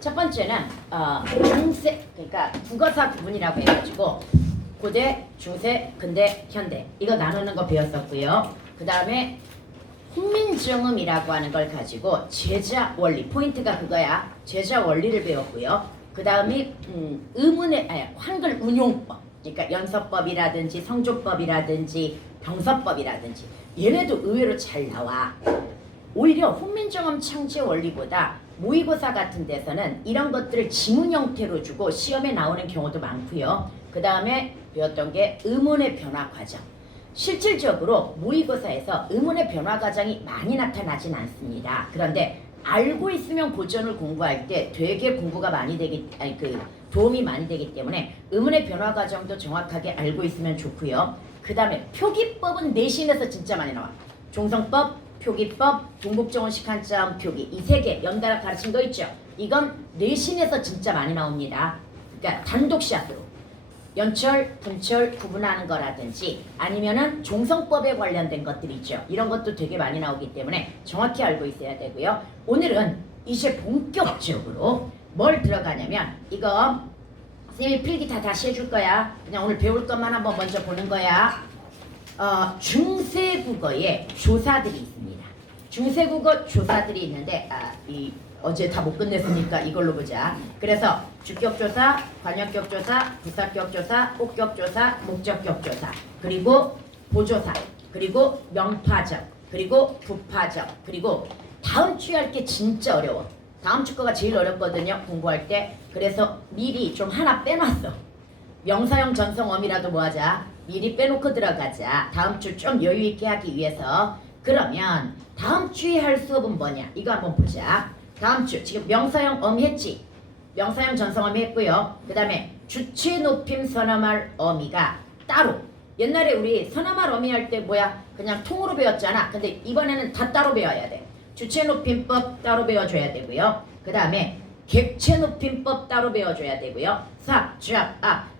첫 번째는 중세, 그러니까 국어사 구분이라고 해가지고 고대, 중세, 근대, 현대 이거 나누는 거 배웠었고요. 그 다음에 훈민정음이라고 하는 걸 가지고 제자 원리, 포인트가 그거야. 제자 원리를 배웠고요. 그 다음에 한글 운용법, 그러니까 연서법이라든지 성조법이라든지 병서법이라든지 얘네도 의외로 잘 나와. 오히려 훈민정음 창제 원리보다 모의고사 같은 데서는 이런 것들을 지문 형태로 주고 시험에 나오는 경우도 많고요. 그 다음에 배웠던 게 의문의 변화 과정. 실질적으로 모의고사에서 의문의 변화 과정이 많이 나타나진 않습니다. 그런데 알고 있으면 고전을 공부할 때 되게 공부가 많이 도움이 많이 되기 때문에 의문의 변화 과정도 정확하게 알고 있으면 좋고요. 그 다음에 표기법은 내신에서 진짜 많이 나와. 종성법, 표기법, 동국정원식 한자음 표기 이 세 개 연달아 가르친 거 있죠. 이건 내신에서 진짜 많이 나옵니다. 그러니까 단독샷으로 연철, 분철 구분하는 거라든지 아니면은 종성법에 관련된 것들이 있죠. 이런 것도 되게 많이 나오기 때문에 정확히 알고 있어야 되고요. 오늘은 이제 본격적으로 뭘 들어가냐면 이거 선생님이 필기 다 다시 해줄 거야. 그냥 오늘 배울 것만 한번 먼저 보는 거야. 중세국어에 조사들이 있습니다. 중세국어 조사들이 있는데 어제 다 못 끝냈으니까 이걸로 보자. 그래서 주격조사, 관역격조사, 부사격조사, 꼭격조사, 목적격조사, 그리고 보조사, 그리고 명파적, 그리고 부파적, 그리고 다음 주에 할 게 진짜 어려워. 다음 주 거가 제일 어렵거든요. 공부할 때. 그래서 미리 좀 하나 빼놨어. 명사형 전성어미라도 뭐 하자. 미리 빼놓고 들어가자. 다음 주 좀 여유 있게 하기 위해서. 그러면 다음 주에 할 수업은 뭐냐? 이거 한번 보자. 다음 주 지금 명사형 어미 했지? 명사형 전성어미 했고요. 그 다음에 주체 높임 선어말 어미가 따로. 옛날에 우리 선어말 어미 할 때 뭐야? 그냥 통으로 배웠잖아. 근데 이번에는 다 따로 배워야 돼. 주체 높임법 따로 배워줘야 되고요. 그 다음에 객체 높임법 따로 배워줘야 되고요.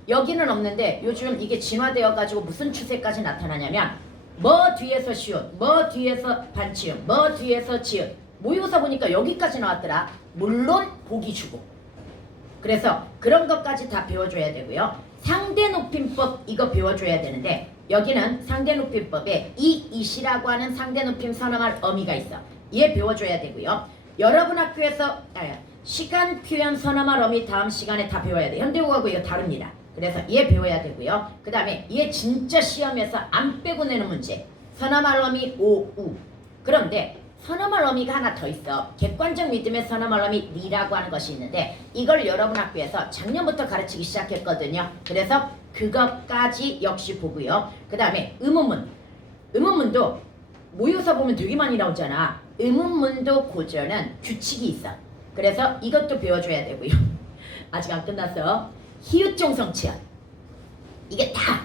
여기는 없는데 요즘 이게 진화되어 가지고 무슨 추세까지 나타나냐면 뭐 뒤에서 시옷, 뭐 뒤에서 반치음, 뭐 뒤에서 지읒. 모의고사 보니까 여기까지 나왔더라. 물론 보기 주고. 그래서 그런 것까지 다 배워줘야 되고요. 상대 높임법 이거 배워줘야 되는데 여기는 상대 높임법에 이시라고 하는 상대 높임 선어말 어미가 있어. 얘 배워줘야 되고요. 여러분 학교에서 시간 표현 선어말 어미 다음 시간에 다 배워야 돼. 현대국어하고 이거 다릅니다. 그래서 얘 배워야 되고요. 그 다음에 얘 진짜 시험에서 안 빼고 내는 문제. 선어말 어미 오우. 그런데 선어말 어미가 하나 더 있어. 객관적 믿음의 선어말 어미 리라고 하는 것이 있는데 이걸 여러분 학교에서 작년부터 가르치기 시작했거든요. 그래서 그것까지 역시 보고요. 그 다음에 의문문. 의문문도 모의고사 보면 되게 많이 나오잖아. 의문문도 고전은 규칙이 있어. 그래서 이것도 배워줘야 되고요. 아직 안 끝났어. 히읗종성치연. 이게 다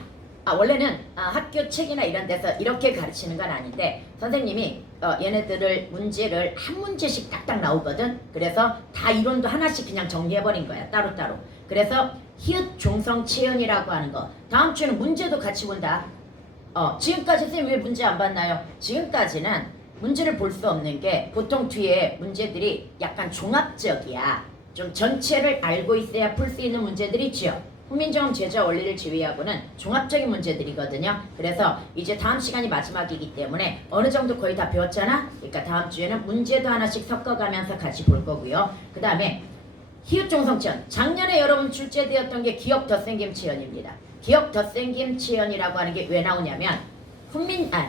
원래는 학교 책이나 이런 데서 이렇게 가르치는 건 아닌데 선생님이 얘네들을 문제를 한 문제씩 딱딱 나오거든. 그래서 다 이론도 하나씩 그냥 정리해버린 거야. 따로따로. 그래서 히읗종성치연이라고 하는 거 다음 주에는 문제도 같이 본다. 지금까지 선생님 왜 문제 안 봤나요? 지금까지는 문제를 볼 수 없는 게 보통 뒤에 문제들이 약간 종합적이야. 좀 전체를 알고 있어야 풀 수 있는 문제들이 있죠. 훈민정음 제자 원리를 제외하고는 종합적인 문제들이거든요. 그래서 이제 다음 시간이 마지막이기 때문에 어느 정도 거의 다 배웠잖아. 그러니까 다음 주에는 문제도 하나씩 섞어가면서 같이 볼 거고요. 그 다음에 히읗종성치연. 작년에 여러분 출제되었던 게 기억 덧생김치연입니다. 기억 덧생김치연이라고 하는 게 왜 나오냐면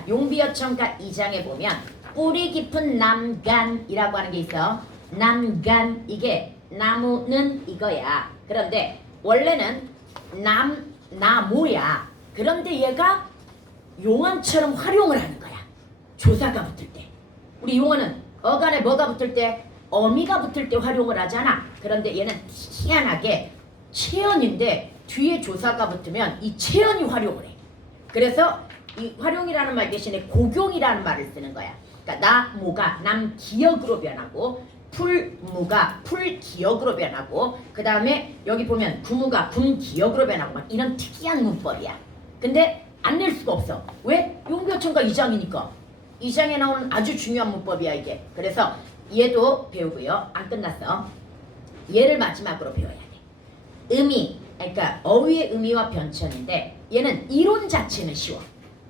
용비어천가 2장에 보면 뿌리 깊은 남간이라고 하는 게 있어. 남간 이게 나무는 이거야. 그런데 원래는 나무야. 그런데 얘가 용언처럼 활용을 하는 거야. 조사가 붙을 때. 우리 용어는 어간에 뭐가 붙을 때? 어미가 붙을 때 활용을 하잖아. 그런데 얘는 희한하게 체연인데 뒤에 조사가 붙으면 이 체연이 활용을 해. 그래서 이 활용이라는 말 대신에 고경이라는 말을 쓰는 거야. 그러니까 나무가 남기역으로 변하고 풀무가 풀기역으로 변하고 그 다음에 여기 보면 구무가 군기역으로 변하고 막 이런 특이한 문법이야. 근데 안 낼 수가 없어. 왜? 용비어천가 2장이니까. 2장에 나오는 아주 중요한 문법이야 이게. 그래서 얘도 배우고요. 안 끝났어. 얘를 마지막으로 배워야 돼. 의미, 그러니까 어휘의 의미와 변천인데 얘는 이론 자체는 쉬워.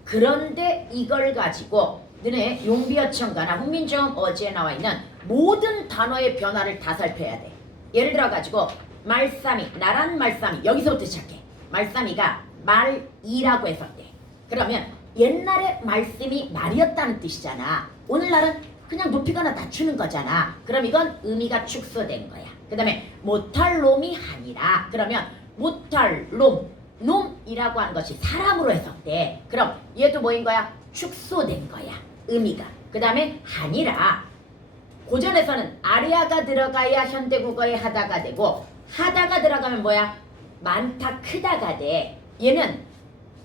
그런데 이걸 가지고 너네 용비어천가나 훈민정음 어지에 나와 있는 모든 단어의 변화를 다 살펴야 돼. 예를 들어 가지고 말싸미, 나란 말싸미 여기서부터 시작해. 말싸미가 말이라고 해석돼. 그러면 옛날에 말씀이 말이었다는 뜻이잖아. 오늘날은 그냥 높이거나 낮추는 거잖아. 그럼 이건 의미가 축소된 거야. 그 다음에 못할 놈이 아니라 그러면 못할 놈, 놈이라고 하는 것이 사람으로 해석돼. 그럼 얘도 뭐인 거야? 축소된 거야. 의미가. 그 다음에 아니라 고전에서는 아래아가 들어가야 현대국어의 하다가 되고 하다가 들어가면 뭐야? 많다 크다가 돼. 얘는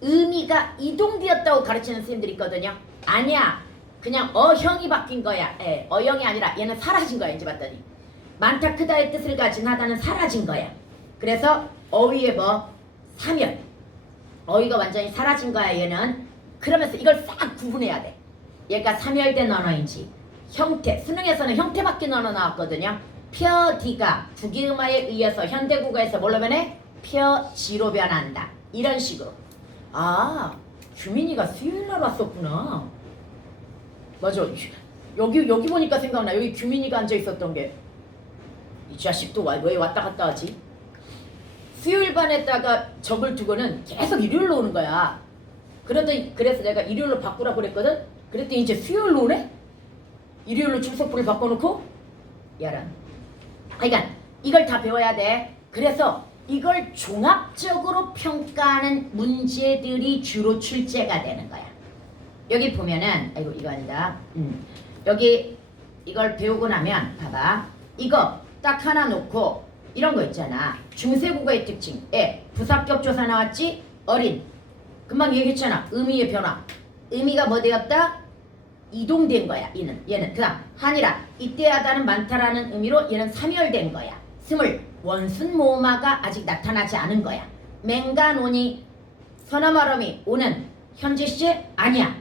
의미가 이동되었다고 가르치는 선생님들이 있거든요. 아니야. 그냥 어형이 바뀐 거야. 어형이 아니라 얘는 사라진 거야. 이제 봤더니. 많다 크다의 뜻을 가진 하다는 사라진 거야. 그래서 어휘의 뭐? 사면. 어휘가 완전히 사라진 거야 얘는. 그러면서 이걸 싹 구분해야 돼. 얘가 사멸된 언어인지 형태. 수능에서는 형태 바뀐 언어 나왔거든요. 펴디가 부기음화에 의해서 현대국어에서 뭘로 변해? 펴지로 변한다. 이런 식으로. 아, 규민이가 수요일날 왔었구나. 맞아. 여기 보니까 생각나. 여기 규민이가 앉아 있었던 게. 이 자식도 왜 왔다 갔다 하지? 수요일 반에다가 적을 두고는 계속 일요일로 오는 거야. 그래서 내가 일요일로 바꾸라고 그랬거든? 그랬더니 이제 수요일로 오네? 일요일로 출석부를 바꿔놓고? 야란. 그러니까 이걸 다 배워야 돼. 그래서 이걸 종합적으로 평가하는 문제들이 주로 출제가 되는 거야. 여기 보면은 아이고 이거 아니다. 여기 이걸 배우고 나면 봐봐. 이거 딱 하나 놓고 이런 거 있잖아. 중세국어의 특징. 부사격 조사 나왔지? 어린. 금방 얘기했잖아. 의미의 변화. 의미가 뭐 되었다? 이동된 거야. 얘는. 그 다음 한이라. 이때 하다는 많다라는 의미로 얘는 사멸된 거야. 스물. 원순 모음화가 아직 나타나지 않은 거야. 맹간오니 서너말음이 오는 현재 시제 아니야.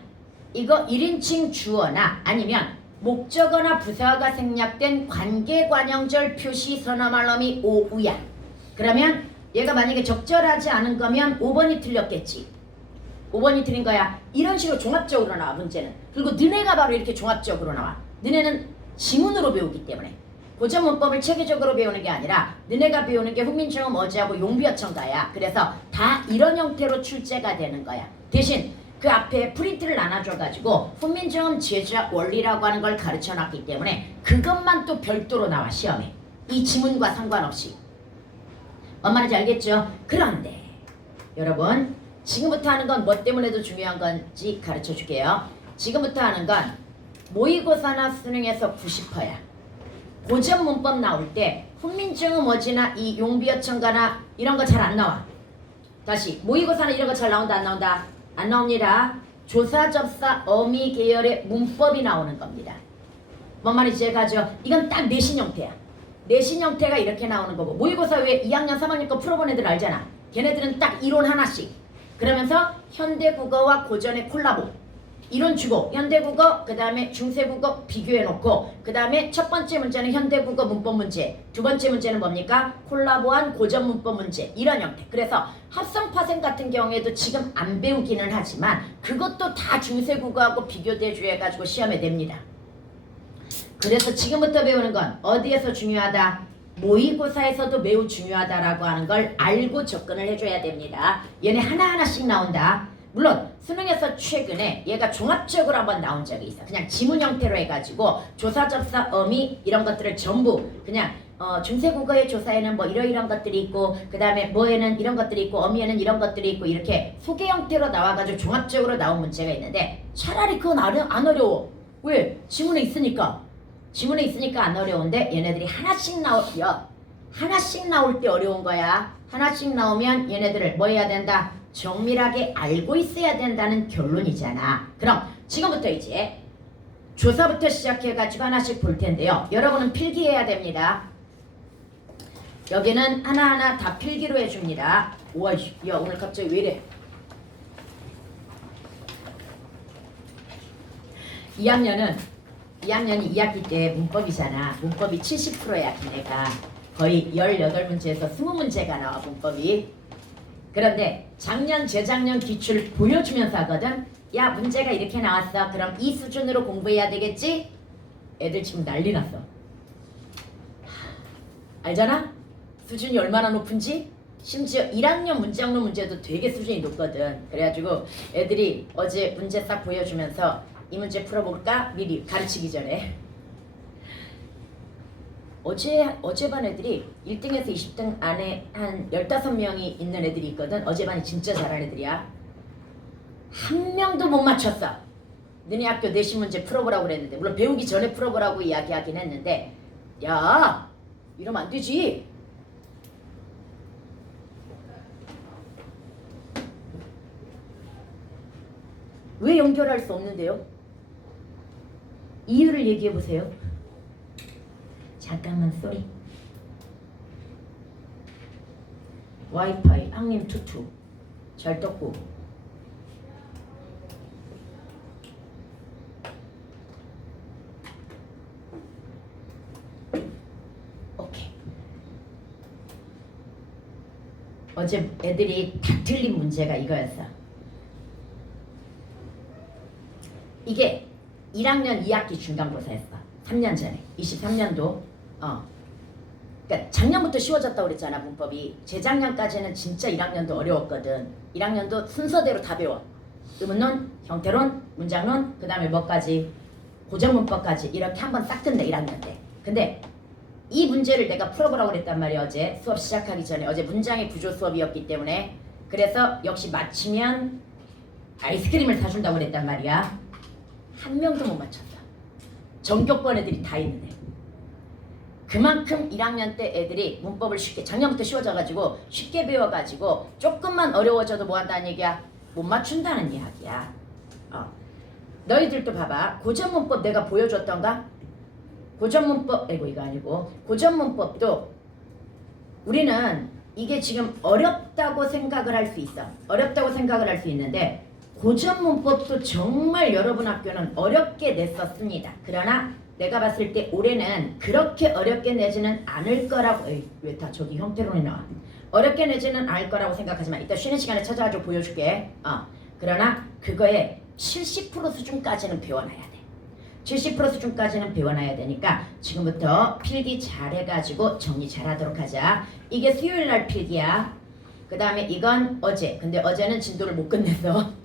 이거 1인칭 주어나 아니면 목적어나 부사가 생략된 관계관형절 표시 서너말음이 오우야. 그러면 얘가 만약에 적절하지 않은 거면 5번이 틀렸겠지. 5번이 틀린 거야. 이런 식으로 종합적으로 나와 문제는. 그리고 너네가 바로 이렇게 종합적으로 나와. 너네는 지문으로 배우기 때문에. 고전 문법을 체계적으로 배우는 게 아니라 너네가 배우는 게 훈민정음 어지하고 용비어천가야. 그래서 다 이런 형태로 출제가 되는 거야. 대신 그 앞에 프린트를 나눠줘가지고 훈민정음 제자 원리라고 하는 걸 가르쳐놨기 때문에 그것만 또 별도로 나와 시험에. 이 지문과 상관없이. 뭔 말인지 알겠죠? 그런데 여러분 지금부터 하는 건 뭐 때문에도 중요한 건지 가르쳐 줄게요. 지금부터 하는 건 모의고사나 수능에서 90%야. 고전 문법 나올 때 훈민정음 어지나 이 용비어천가나 이런 거 잘 안 나와. 다시 모의고사는 이런 거 잘 나온다 안 나온다? 안 나옵니다. 조사 접사 어미 계열의 문법이 나오는 겁니다. 뭔 말인지 제가죠. 이건 딱 내신 형태야. 내신 형태가 이렇게 나오는 거고 모의고사 외에 2학년 3학년 거 풀어본 애들 알잖아. 걔네들은 딱 이론 하나씩. 그러면서 현대국어와 고전의 콜라보. 이론 주고 현대국어 그 다음에 중세국어 비교해놓고 그 다음에 첫 번째 문제는 현대국어 문법 문제, 두 번째 문제는 뭡니까? 콜라보한 고전 문법 문제. 이런 형태. 그래서 합성파생 같은 경우에도 지금 안 배우기는 하지만 그것도 다 중세국어하고 비교대조해가지고 시험에 냅니다. 그래서 지금부터 배우는 건 어디에서 중요하다? 모의고사에서도 매우 중요하다라고 하는 걸 알고 접근을 해줘야 됩니다. 얘네 하나하나씩 나온다. 물론 수능에서 최근에 얘가 종합적으로 한번 나온 적이 있어. 그냥 지문 형태로 해가지고 조사, 접사, 어미 이런 것들을 전부 그냥 중세국어의 조사에는 뭐 이러이러한 것들이 있고 그 다음에 뭐에는 이런 것들이 있고 어미에는 이런 것들이 있고 이렇게 소개 형태로 나와가지고 종합적으로 나온 문제가 있는데 차라리 그건 안 어려워. 왜? 지문에 있으니까. 지문에 있으니까 안 어려운데 얘네들이 하나씩 하나씩 나올 때 어려운 거야. 하나씩 나오면 얘네들을 뭐 해야 된다? 정밀하게 알고 있어야 된다는 결론이잖아. 그럼 지금부터 이제 조사부터 시작해가지고 하나씩 볼 텐데요. 여러분은 필기해야 됩니다. 여기는 하나하나 다 필기로 해줍니다. 우와, 야 오늘 갑자기 왜 이래? 2학년이 2학기 때 문법이잖아. 문법이 70%야 걔네가. 거의 18문제에서 20문제가 나와 문법이. 그런데 작년 재작년 기출 보여주면서 하거든. 야 문제가 이렇게 나왔어. 그럼 이 수준으로 공부해야 되겠지? 애들 지금 난리 났어. 알잖아? 수준이 얼마나 높은지? 심지어 1학년 문장론 문제도 되게 수준이 높거든. 그래가지고 애들이 어제 문제 싹 보여주면서 이 문제 풀어볼까? 미리 가르치기 전에. 어제 반 애들이 1등에서 20등 안에 한 15명이 있는 애들이 있거든. 어제 반이 진짜 잘하는 애들이야. 한 명도 못 맞췄어. 너네 학교 내신 문제 풀어보라고 그랬는데, 물론 배우기 전에 풀어보라고 이야기하긴 했는데, 야 이러면 안 되지. 왜 연결할 수 없는데요? 이유를 얘기해 보세요. 잠깐만 쏘리. 와이파이 항님 투투 잘 떴고. 오케이. 어제 애들이 다 틀린 문제가 이거였어. 이게 1학년 2학기 중간고사였어. 3년 전에 23년도. 그러니까 작년부터 쉬워졌다고 그랬잖아 문법이. 재작년까지는 진짜 1학년도 어려웠거든. 1학년도 순서대로 다 배워. 의문론, 형태론, 문장론, 그 다음에 뭐까지? 고전문법까지 이렇게 한번 싹 뜬다 1학년 때. 근데 이 문제를 내가 풀어보라고 그랬단 말이야 어제. 수업 시작하기 전에. 어제 문장의 구조 수업이었기 때문에. 그래서 역시 맞히면 아이스크림을 사준다고 그랬단 말이야. 한 명도 못 맞췄어. 전교권 애들이 다 있는데. 그만큼 1학년 때 애들이 문법을 쉽게, 작년부터 쉬워져가지고 쉽게 배워가지고 조금만 어려워져도 뭐한다는 얘기야? 못 맞춘다는 이야기야. 너희들도 봐봐. 고전문법 내가 보여줬던가? 고전문법, 이거 아니고 고전문법도 우리는 이게 지금 어렵다고 생각을 할 수 있어. 어렵다고 생각을 할 수 있는데 고전문법도 정말 여러분 학교는 어렵게 냈었습니다. 그러나 내가 봤을 때 올해는 그렇게 어렵게 내지는 않을 거라고. 왜 다 저기 형태론이 나와. 어렵게 내지는 않을 거라고 생각하지만 이따 쉬는 시간에 찾아가지고 보여줄게. 그러나 그거에 70% 수준까지는 배워놔야 돼. 70% 수준까지는 배워놔야 되니까 지금부터 필기 잘해가지고 정리 잘하도록 하자. 이게 수요일날 필기야. 그 다음에 이건 어제. 근데 어제는 진도를 못 끝냈어.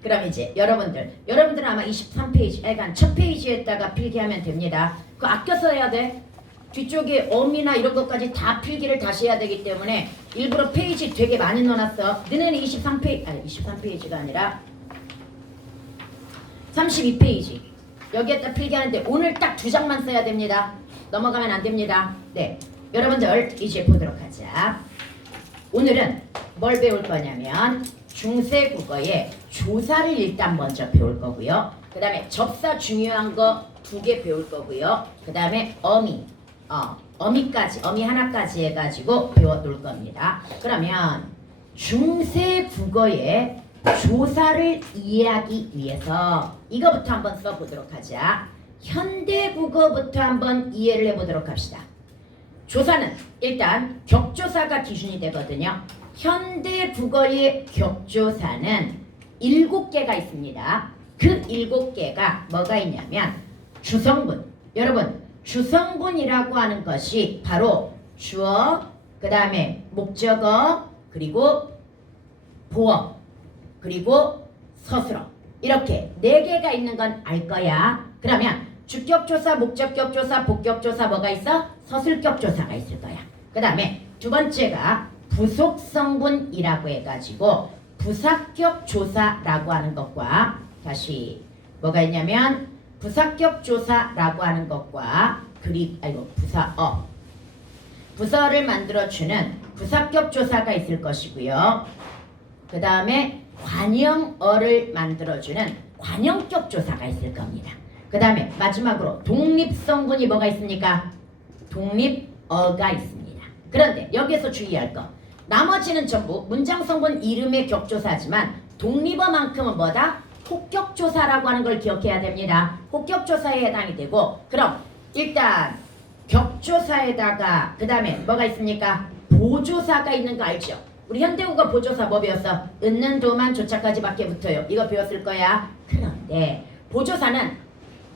그럼 이제 여러분들은 아마 23페이지, 그러니까 첫 페이지에다가 필기하면 됩니다. 그거 아껴서 해야 돼. 뒤쪽에 어미나 이런 것까지 다 필기를 다시 해야 되기 때문에 일부러 페이지 되게 많이 넣어놨어. 너는 23페이지가 아니라 32페이지. 여기에다 필기하는데 오늘 딱 2장만 써야 됩니다. 넘어가면 안 됩니다. 네, 여러분들 이제 보도록 하자. 오늘은 뭘 배울 거냐면 중세 국어의 조사를 일단 먼저 배울 거고요. 그 다음에 접사 중요한 거 2개 배울 거고요. 그 다음에 어미까지, 어미 하나까지 해가지고 배워둘 겁니다. 그러면 중세 국어의 조사를 이해하기 위해서 이거부터 한번 써보도록 하자. 현대 국어부터 한번 이해를 해보도록 합시다. 조사는 일단 격조사가 기준이 되거든요. 현대 국어의 격조사는 7개가 있습니다. 그 7개가 뭐가 있냐면 주성분. 여러분 주성분이라고 하는 것이 바로 주어, 그 다음에 목적어, 그리고 보어, 그리고 서술어. 이렇게 4개가 있는 건 알 거야. 그러면 주격조사, 목적격조사, 복격조사 뭐가 있어? 서술격조사가 있을 거야. 그 다음에 두 번째가 부속성분이라고 해가지고 부사격조사라고 하는 것과 다시 뭐가 있냐면 부사격조사라고 하는 것과 부서를 만들어주는 부사격조사가 있을 것이고요. 그 다음에 관형어를 만들어주는 관형격조사가 있을 겁니다. 그 다음에 마지막으로 독립성분이 뭐가 있습니까? 독립어가 있습니다. 그런데 여기에서 주의할 거, 나머지는 전부 문장성분 이름의 격조사지만 독립어만큼은 뭐다? 폭격조사라고 하는 걸 기억해야 됩니다. 폭격조사에 해당이 되고 그럼 일단 격조사에다가 그 다음에 뭐가 있습니까? 보조사가 있는 거 알죠? 우리 현대국어 보조사 뭐 배웠어? 은는 도만 조차까지밖에 붙어요. 이거 배웠을 거야. 그런데 보조사는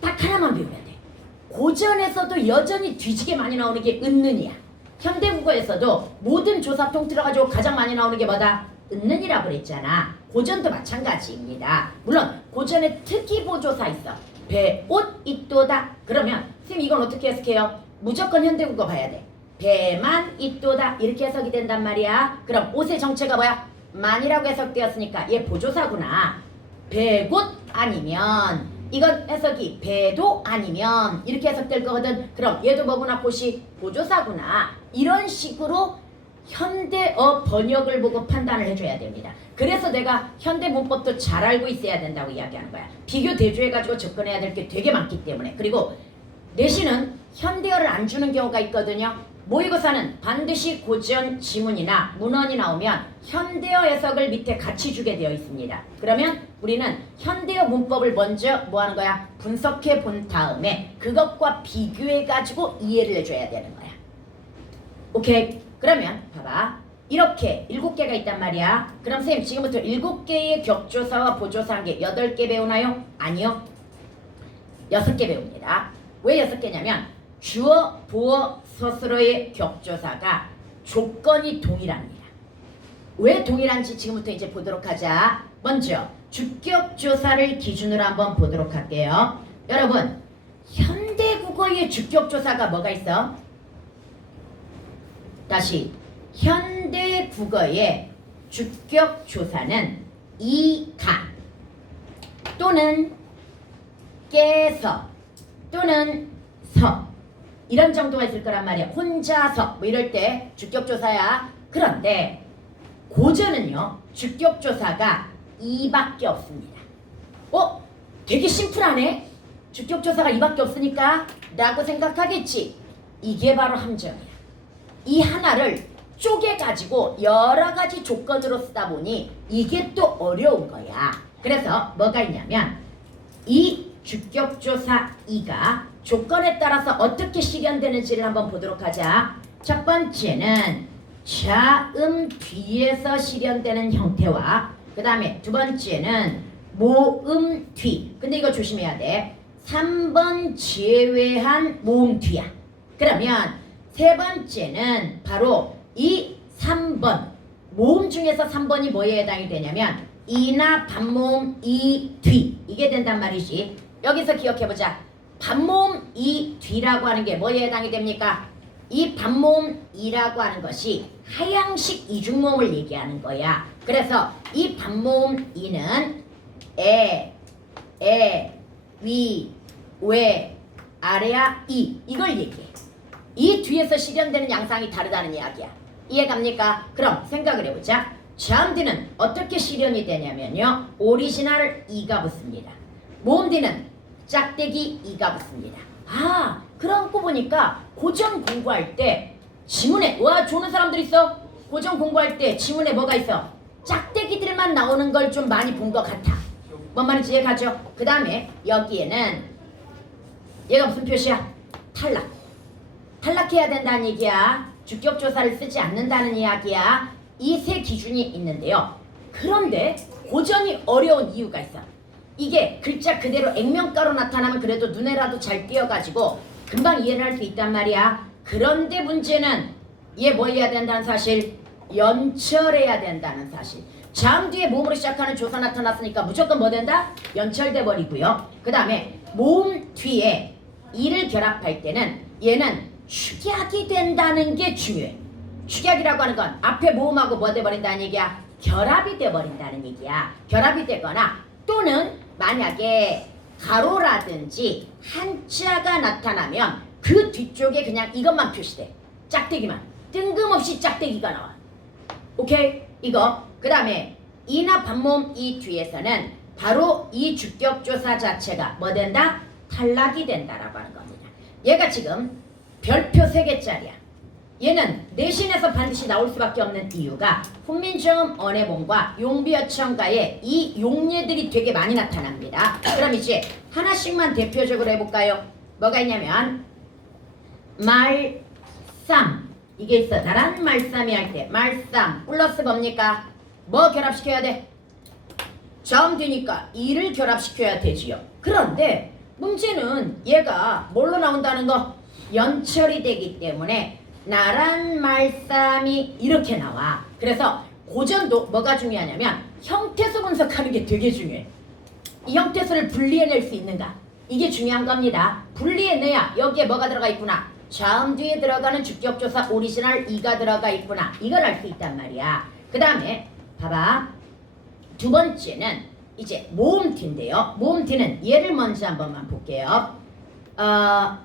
딱 하나만 배워야 돼. 고전에서도 여전히 뒤지게 많이 나오는 게 은는이야. 현대국어에서도 모든 조사 통틀어가지고 가장 많이 나오는 게 뭐다? 은는이라고 그랬잖아. 고전도 마찬가지입니다. 물론 고전에 특이 보조사 있어. 배, 옷, 있도다. 그러면 선생님 이건 어떻게 해석해요? 무조건 현대국어 봐야 돼. 배만 있도다 이렇게 해석이 된단 말이야. 그럼 옷의 정체가 뭐야? 만이라고 해석되었으니까 얘 보조사구나. 배곳 아니면 이건 해석이 배도 아니면 이렇게 해석될 거거든. 그럼 얘도 뭐구나? 곳이 보조사구나. 이런 식으로 현대어 번역을 보고 판단을 해줘야 됩니다. 그래서 내가 현대 문법도 잘 알고 있어야 된다고 이야기하는 거야. 비교 대조해가지고 접근해야 될 게 되게 많기 때문에. 그리고 내신은 현대어를 안 주는 경우가 있거든요. 모의고사는 반드시 고전 지문이나 문헌이 나오면 현대어 해석을 밑에 같이 주게 되어 있습니다. 그러면 우리는 현대어 문법을 먼저 뭐 하는 거야? 분석해 본 다음에 그것과 비교해 가지고 이해를 해줘야 되는 거야. 오케이? 그러면 봐봐. 이렇게 7개가 있단 말이야. 그럼 선생님 지금부터 7개의 격조사와 보조사 한 개, 8개 배우나요? 아니요. 6개 배웁니다. 왜 6개냐면 주어, 보어, 서술어의 격조사가 조건이 동일합니다. 왜 동일한지 지금부터 이제 보도록 하자. 먼저 주격조사를 기준으로 한번 보도록 할게요. 여러분, 현대국어의 주격조사가 뭐가 있어? 다시, 현대국어의 주격조사는 이가 또는 깨서 또는 서 이런 정도가 있을 거란 말이야. 혼자서 뭐 이럴 때 주격조사야. 그런데 고전은요 주격조사가 이밖에 없습니다. 되게 심플하네. 주격조사가 이밖에 없으니까 라고 생각하겠지. 이게 바로 함정이야. 이 하나를 쪼개가지고 여러 가지 조건으로 쓰다 보니 이게 또 어려운 거야. 그래서 뭐가 있냐면 이 주격조사 이가 조건에 따라서 어떻게 실현되는지를 한번 보도록 하자. 첫 번째는 자음 뒤에서 실현되는 형태와 그 다음에 두 번째는 모음 뒤. 근데 이거 조심해야 돼. 3번 제외한 모음 뒤야. 그러면 세 번째는 바로 이 3번 모음 중에서 3번이 뭐에 해당이 되냐면 이나 반모음 이 뒤 이게 된단 말이지. 여기서 기억해보자. 반모음 이 뒤라고 하는 게 뭐에 해당이 됩니까? 이 반모음 이라고 하는 것이 하향식 이중모음을 얘기하는 거야. 그래서 이 반모음 이는 에, 위, 왜, 아래야, 이걸 얘기해. 이 뒤에서 실현되는 양상이 다르다는 이야기야. 이해갑니까? 그럼 생각을 해보자. 자음 뒤는 어떻게 실현이 되냐면요. 오리지널 이가 붙습니다. 모음 뒤는 짝대기 이가 붙습니다. 그러고 보니까 고전 공부할 때 지문에 조는 사람들 있어? 고전 공부할 때 지문에 뭐가 있어? 짝대기들만 나오는 걸 좀 많이 본 것 같아. 뭔 말인지 이해가죠? 그 다음에 여기에는 얘가 무슨 표시야? 탈락. 탈락해야 된다는 얘기야. 주격조사를 쓰지 않는다는 이야기야. 이 세 기준이 있는데요. 그런데 고전이 어려운 이유가 있어. 이게 글자 그대로 액면가로 나타나면 그래도 눈에라도 잘 띄어가지고 금방 이해를 할 수 있단 말이야. 그런데 문제는 얘 뭐 해야 된다는 사실? 연철해야 된다는 사실. 자음 뒤에 모음으로 시작하는 조사 나타났으니까 무조건 뭐 된다? 연철돼 버리고요. 그 다음에 모음 뒤에 이를 결합할 때는 얘는 축약이 된다는 게 중요해. 축약이라고 하는 건 앞에 모음하고 뭐 돼버린다는 얘기야? 결합이 돼버린다는 얘기야. 결합이 되거나 또는 만약에 가로라든지 한자가 나타나면 그 뒤쪽에 그냥 이것만 표시돼. 짝대기만. 뜬금없이 짝대기가 나와. 오케이? 이거. 그 다음에 이나 반모음 이 뒤에서는 바로 이 주격조사 자체가 뭐 된다? 탈락이 된다라고 하는 겁니다. 얘가 지금 별표 3개짜리야. 얘는 내신에서 반드시 나올 수밖에 없는 이유가 훈민정음 언해본과 용비어천가에 이 용례들이 되게 많이 나타납니다. 그럼 이제 하나씩만 대표적으로 해볼까요? 뭐가 있냐면 말쌈, 이게 있어. 나란 말쌈이 할 때 말쌈 플러스 뭡니까? 뭐 결합시켜야 돼? 자음 뒤니까 이를 결합시켜야 되지요. 그런데 문제는 얘가 뭘로 나온다는 거? 연철이 되기 때문에 나란 말쌈이 이렇게 나와. 그래서 고전도 뭐가 중요하냐면 형태수 분석하는 게 되게 중요해. 이 형태수를 분리해낼 수 있는가? 이게 중요한 겁니다. 분리해내야 여기에 뭐가 들어가 있구나. 자음 뒤에 들어가는 주격조사 오리지널 이가 들어가 있구나. 이걸 알 수 있단 말이야. 그 다음에 봐봐. 두 번째는 이제 모음티인데요. 모음티는 얘를 먼저 한 번만 볼게요.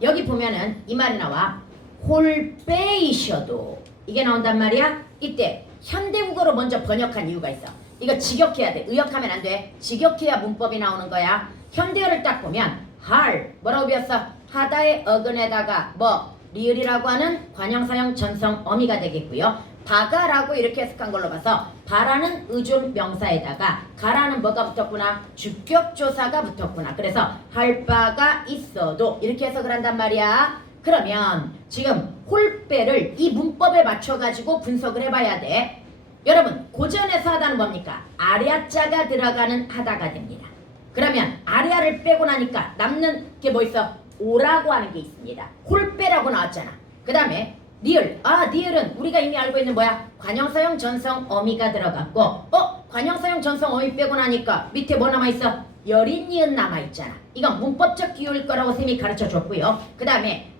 여기 보면은 이 말이 나와. 홀빼이셔도 이게 나온단 말이야. 이때 현대국어로 먼저 번역한 이유가 있어. 이거 직역해야 돼. 의역하면 안 돼. 직역해야 문법이 나오는 거야. 현대어를 딱 보면 할 뭐라고 배웠어? 하다의 어근에다가 뭐 리을이라고 하는 관형사형 전성 어미가 되겠고요. 바가라고 이렇게 해석한 걸로 봐서 바라는 의존 명사에다가 가라는 뭐가 붙었구나? 주격조사가 붙었구나. 그래서 할 바가 있어도 이렇게 해석을 한단 말이야. 그러면 지금 홀빼를 이 문법에 맞춰가지고 분석을 해봐야 돼. 여러분 고전에서 하다는 뭡니까? 아랴자가 들어가는 하다가 됩니다. 그러면 아랴를 빼고 나니까 남는 게 뭐 있어? 오라고 하는 게 있습니다. 홀빼라고 나왔잖아. 그 다음에 리을. 리을은 우리가 이미 알고 있는 뭐야? 관형사형 전성 어미가 들어갔고 관형사형 전성 어미 빼고 나니까 밑에 뭐 남아있어? 여린 니은 남아있잖아. 이건 문법적 기호일 거라고 쌤이 가르쳐줬고요. 그 다음에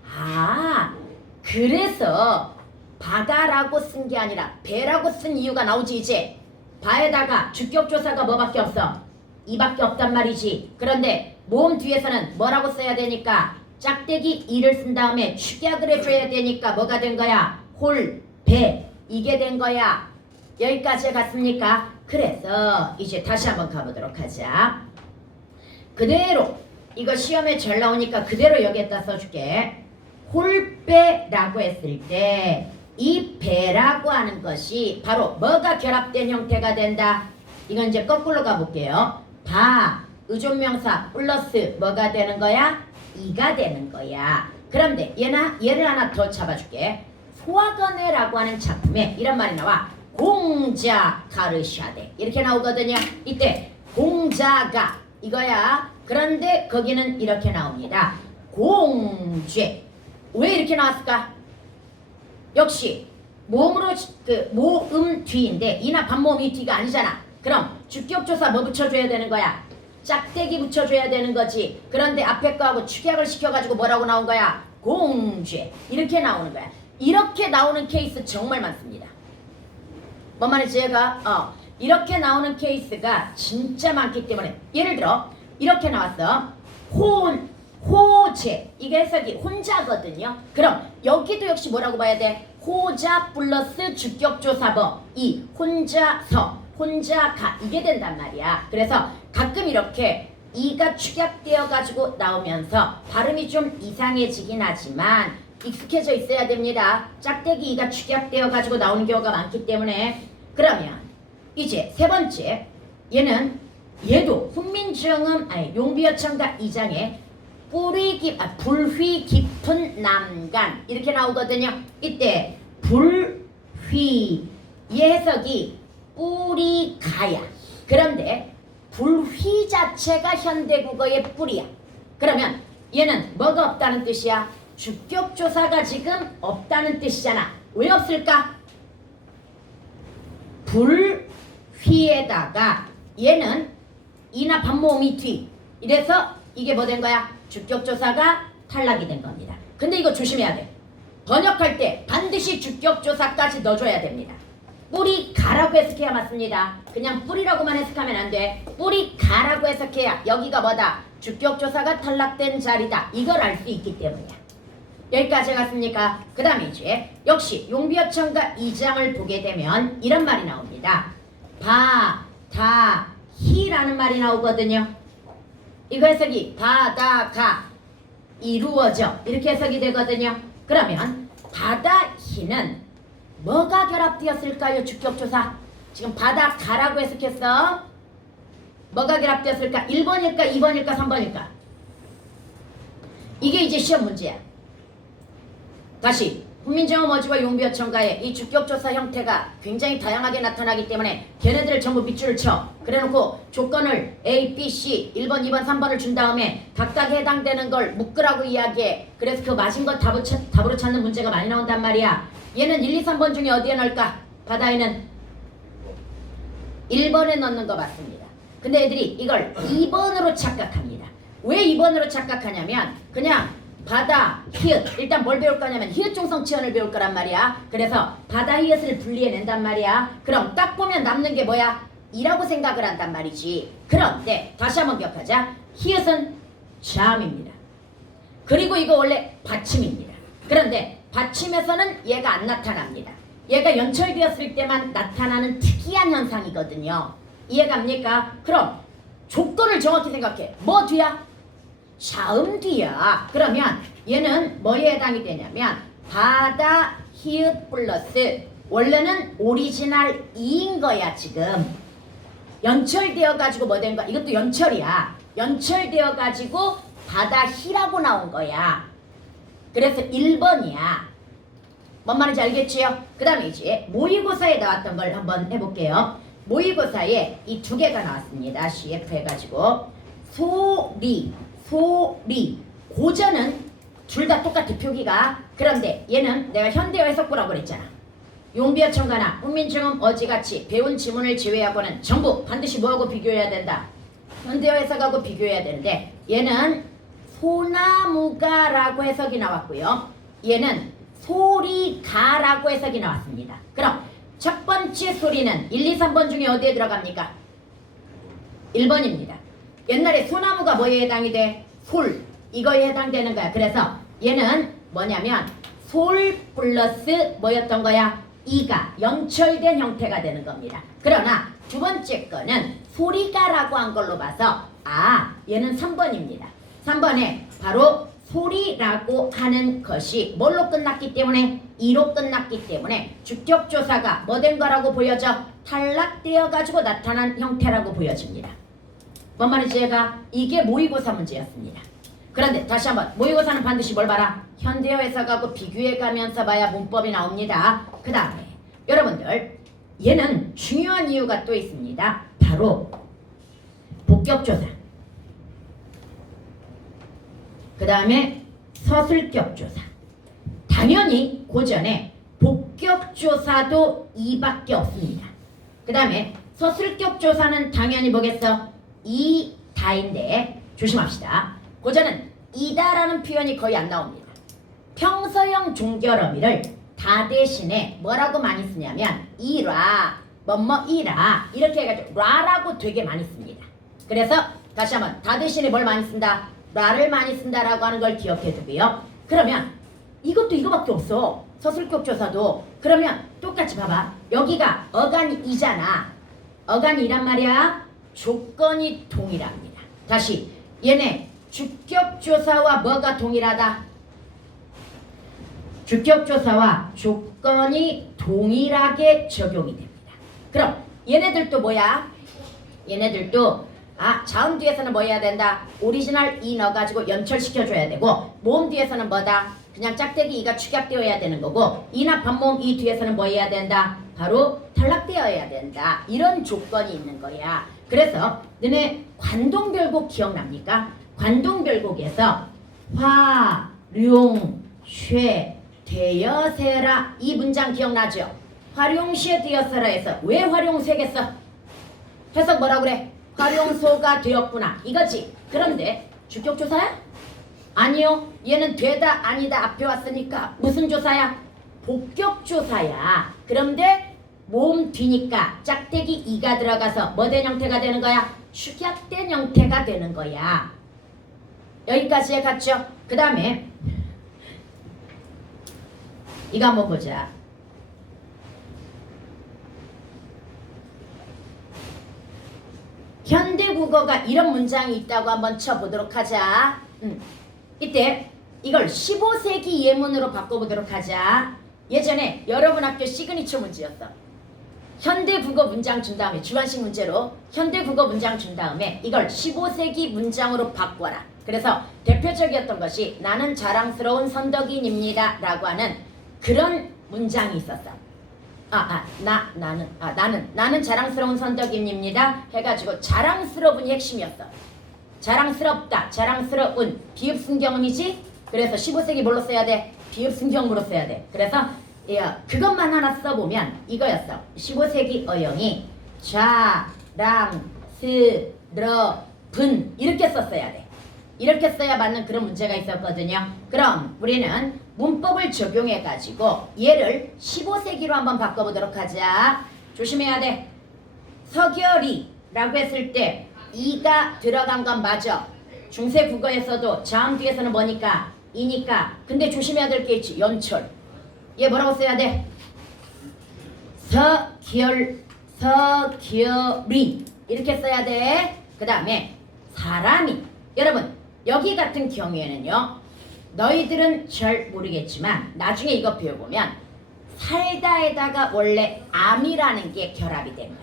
그래서 바다라고 쓴 게 아니라 배라고 쓴 이유가 나오지. 이제 바에다가 주격조사가 뭐밖에 없어? 이밖에 없단 말이지. 그런데 모음 뒤에서는 뭐라고 써야 되니까 짝대기 이를 쓴 다음에 축약을 해줘야 되니까 뭐가 된 거야? 홀, 배. 이게 된 거야. 여기까지 갔습니까? 그래서 이제 다시 한번 가보도록 하자. 그대로 이거 시험에 잘 나오니까 그대로 여기에다 써줄게. 홀배라고 했을 때 이 배라고 하는 것이 바로 뭐가 결합된 형태가 된다. 이건 이제 거꾸로 가볼게요. 바, 의존명사 플러스 뭐가 되는 거야? 이가 되는 거야. 그런데 얘를 하나 더 잡아줄게. 소화건해라고 하는 작품에 이런 말이 나와. 공자 가르샤데 이렇게 나오거든요. 이때 공자가 이거야. 그런데 거기는 이렇게 나옵니다. 공죄. 왜 이렇게 나왔을까? 역시 모음으로 모음 뒤인데 이나 반모음이 뒤가 아니잖아. 그럼 주격조사 뭐 붙여줘야 되는 거야? 짝대기 붙여줘야 되는 거지. 그런데 앞에 거하고 축약을 시켜가지고 뭐라고 나온 거야? 공죄. 이렇게 나오는 거야. 이렇게 나오는 케이스 정말 많습니다. 뭔 말인지 제가 이렇게 나오는 케이스가 진짜 많기 때문에 예를 들어 이렇게 나왔어. 호재. 이게 해석이 혼자거든요. 그럼 여기도 역시 뭐라고 봐야 돼? 호자 플러스 주격조사버. 이 혼자서 혼자가 이게 된단 말이야. 그래서 가끔 이렇게 이가 축약되어 가지고 나오면서 발음이 좀 이상해지긴 하지만 익숙해져 있어야 됩니다. 짝대기 이가 축약되어 가지고 나오는 경우가 많기 때문에. 그러면 이제 세 번째 얘도 훈민정음 용비어천가 2장에 불휘 깊은 남간 이렇게 나오거든요. 이때 불휘 이 해석이 뿌리 가야. 그런데 불휘 자체가 현대국어의 뿌리야. 그러면 얘는 뭐가 없다는 뜻이야? 주격조사가 지금 없다는 뜻이잖아. 왜 없을까? 불휘에다가 얘는 이나 반모음이 뒤. 이래서 이게 뭐 된 거야? 주격조사가 탈락이 된 겁니다. 근데 이거 조심해야 돼. 번역할 때 반드시 주격조사까지 넣어줘야 됩니다. 뿌리 가라고 해석해야 맞습니다. 그냥 뿌리라고만 해석하면 안 돼. 뿌리 가라고 해석해야 여기가 뭐다? 주격조사가 탈락된 자리다. 이걸 알 수 있기 때문이야. 여기까지 갔습니까? 그 다음에 이제 역시 용비어천가 2장을 보게 되면 이런 말이 나옵니다. 바, 다, 히라는 말이 나오거든요. 이거 해석이 바다가 이루어져 이렇게 해석이 되거든요. 그러면 바다 희는 뭐가 결합되었을까요? 주격조사. 지금 바다 가라고 해석했어. 뭐가 결합되었을까? 1번일까? 2번일까? 3번일까? 이게 이제 시험 문제야. 다시 훈민정음 어지와 용비어천가의 이 주격조사 형태가 굉장히 다양하게 나타나기 때문에 걔네들을 전부 밑줄을 쳐. 그래놓고 조건을 A, B, C 1번, 2번, 3번을 준 다음에 각각 해당되는 걸 묶으라고 이야기해. 그래서 그 맞은 것 답으로 찾는 문제가 많이 나온단 말이야. 얘는 1, 2, 3번 중에 어디에 넣을까? 바다에는 1번에 넣는 거 맞습니다. 근데 애들이 이걸 2번으로 착각합니다. 왜 2번으로 착각하냐면 그냥 바다, 히읗. 일단 뭘 배울 거냐면 히읗 중성 치연을 배울 거란 말이야. 그래서 바다, 히읗을 분리해낸단 말이야. 그럼 딱 보면 남는 게 뭐야? 이라고 생각을 한단 말이지. 그런데 다시 한번 기억하자. 히읗은 자음입니다. 그리고 이거 원래 받침입니다. 그런데 받침에서는 얘가 안 나타납니다. 얘가 연철되었을 때만 나타나는 특이한 현상이거든요. 이해갑니까? 그럼 조건을 정확히 생각해. 뭐 뒤야? 자음 뒤야. 그러면 얘는 뭐에 해당이 되냐면 바다 히읗 플러스 원래는 오리지널 이인 거야. 지금 연철되어 가지고 뭐 된 거야? 이것도 연철이야. 연철되어 가지고 바다 히라고 나온 거야. 그래서 1번이야. 뭔 말인지 알겠지요? 그 다음에 이제 모의고사에 나왔던 걸 한번 해볼게요. 모의고사에 이 두 개가 나왔습니다. CF 해가지고 소리 고전은 둘 다 똑같아 표기가. 그런데 얘는 내가 현대어 해석부라고 그랬잖아. 용비어천가나 훈민정음 어지같이 배운 지문을 제외하고는 전부 반드시 뭐하고 비교해야 된다? 현대어 해석하고 비교해야 되는데 얘는 소나무가라고 해석이 나왔고요. 얘는 소리가라고 해석이 나왔습니다. 그럼 첫 번째 소리는 1, 2, 3번 중에 어디에 들어갑니까? 1번입니다. 옛날에 소나무가 뭐에 해당이 돼? 솔. 이거에 해당되는 거야. 그래서 얘는 뭐냐면 솔 플러스 뭐였던 거야? 이가 연철된 형태가 되는 겁니다. 그러나 두 번째 거는 소리가라고 한 걸로 봐서 얘는 3번입니다. 3번에 바로 소리라고 하는 것이 뭘로 끝났기 때문에 2로 끝났기 때문에 주격조사가 뭐 된 거라고 보여져? 탈락되어 가지고 나타난 형태라고 보여집니다. 뭔 말인지 얘가 이게 모의고사 문제였습니다. 그런데 다시 한번 모의고사는 반드시 뭘 봐라? 현대어 해석하고 비교해가면서 봐야 문법이 나옵니다. 그 다음에 여러분들 얘는 중요한 이유가 또 있습니다. 바로 복격조사. 그 다음에 서술격조사. 당연히 고전에 복격조사도 2밖에 없습니다. 그 다음에 서술격조사는 당연히 뭐겠어? 이다인데 조심합시다. 고전은 이다라는 표현이 거의 안 나옵니다. 평서형 종결어미를 다 대신에 뭐라고 많이 쓰냐면 이라, 뭐뭐이라 이렇게 해가지고 라라고 되게 많이 씁니다. 그래서 다시 한번 다 대신에 뭘 많이 쓴다? 라를 많이 쓴다라고 하는 걸 기억해 두고요. 그러면 이것도 이거밖에 없어. 서술격조사도. 그러면 똑같이 봐봐. 여기가 어간이잖아. 어간이란 말이야. 조건이 동일합니다. 다시 얘네 주격조사와 뭐가 동일하다? 주격조사와 조건이 동일하게 적용이 됩니다. 그럼 얘네들도 뭐야? 얘네들도 자음 뒤에서는 뭐 해야 된다? 오리지널 이 넣어가지고 연철시켜줘야 되고 모음 뒤에서는 뭐다? 그냥 짝대기 이가 축약되어야 되는 거고 이나 반모음 이 뒤에서는 뭐 해야 된다? 바로 탈락되어야 된다. 이런 조건이 있는 거야. 그래서 너네 관동별곡 기억납니까? 관동별곡에서 화, 룡, 쇠, 되어세라 이 문장 기억나죠? 활용시에 되었어라 해서 왜 활용쇠겠어? 해석 뭐라고 그래? 활용소가 되었구나 이거지. 그런데 주격조사야? 아니요. 얘는 되다 아니다 앞에 왔으니까 무슨 조사야? 복격조사야. 그런데 모음 뒤니까 짝대기 이가 들어가서 뭐 된 형태가 되는 거야? 축약된 형태가 되는 거야. 여기까지 갔죠? 그 다음에 이거 한번 보자. 현대국어가 이런 문장이 있다고 한번 쳐보도록 하자. 이때 이걸 15세기 예문으로 바꿔보도록 하자. 예전에 여러분 학교 시그니처 문제였어. 현대 국어 문장 준 다음에 주관식 문제로 현대 국어 문장 준 다음에 이걸 15세기 문장으로 바꿔라. 그래서 대표적이었던 것이 나는 자랑스러운 선덕인입니다 라고 하는 그런 문장이 있었어. 나는 자랑스러운 선덕인입니다 해가지고 자랑스러운이 핵심이었어. 자랑스럽다, 자랑스러운 비읍순경음이지. 그래서 15세기 뭘로 써야 돼? 비읍순경음으로 써야 돼. 그래서 그것만 하나 써보면 이거였어. 15세기 어용이 자랑스러운 이렇게 썼어야 돼. 이렇게 써야 맞는 그런 문제가 있었거든요. 그럼 우리는 문법을 적용해가지고 얘를 15세기로 한번 바꿔보도록 하자. 조심해야 돼. 서결이라고 했을 때 이가 들어간 건 맞아. 중세 국어에서도 자음 뒤에서는 뭐니까? 이니까. 근데 조심해야 될 게 있지. 연철. 얘 뭐라고 써야 돼? 서결이 이렇게 써야 돼. 그 다음에 사람이. 여러분 여기 같은 경우에는요, 너희들은 잘 모르겠지만 나중에 이거 배워보면 살다에다가 원래 암이라는 게 결합이 된 거야.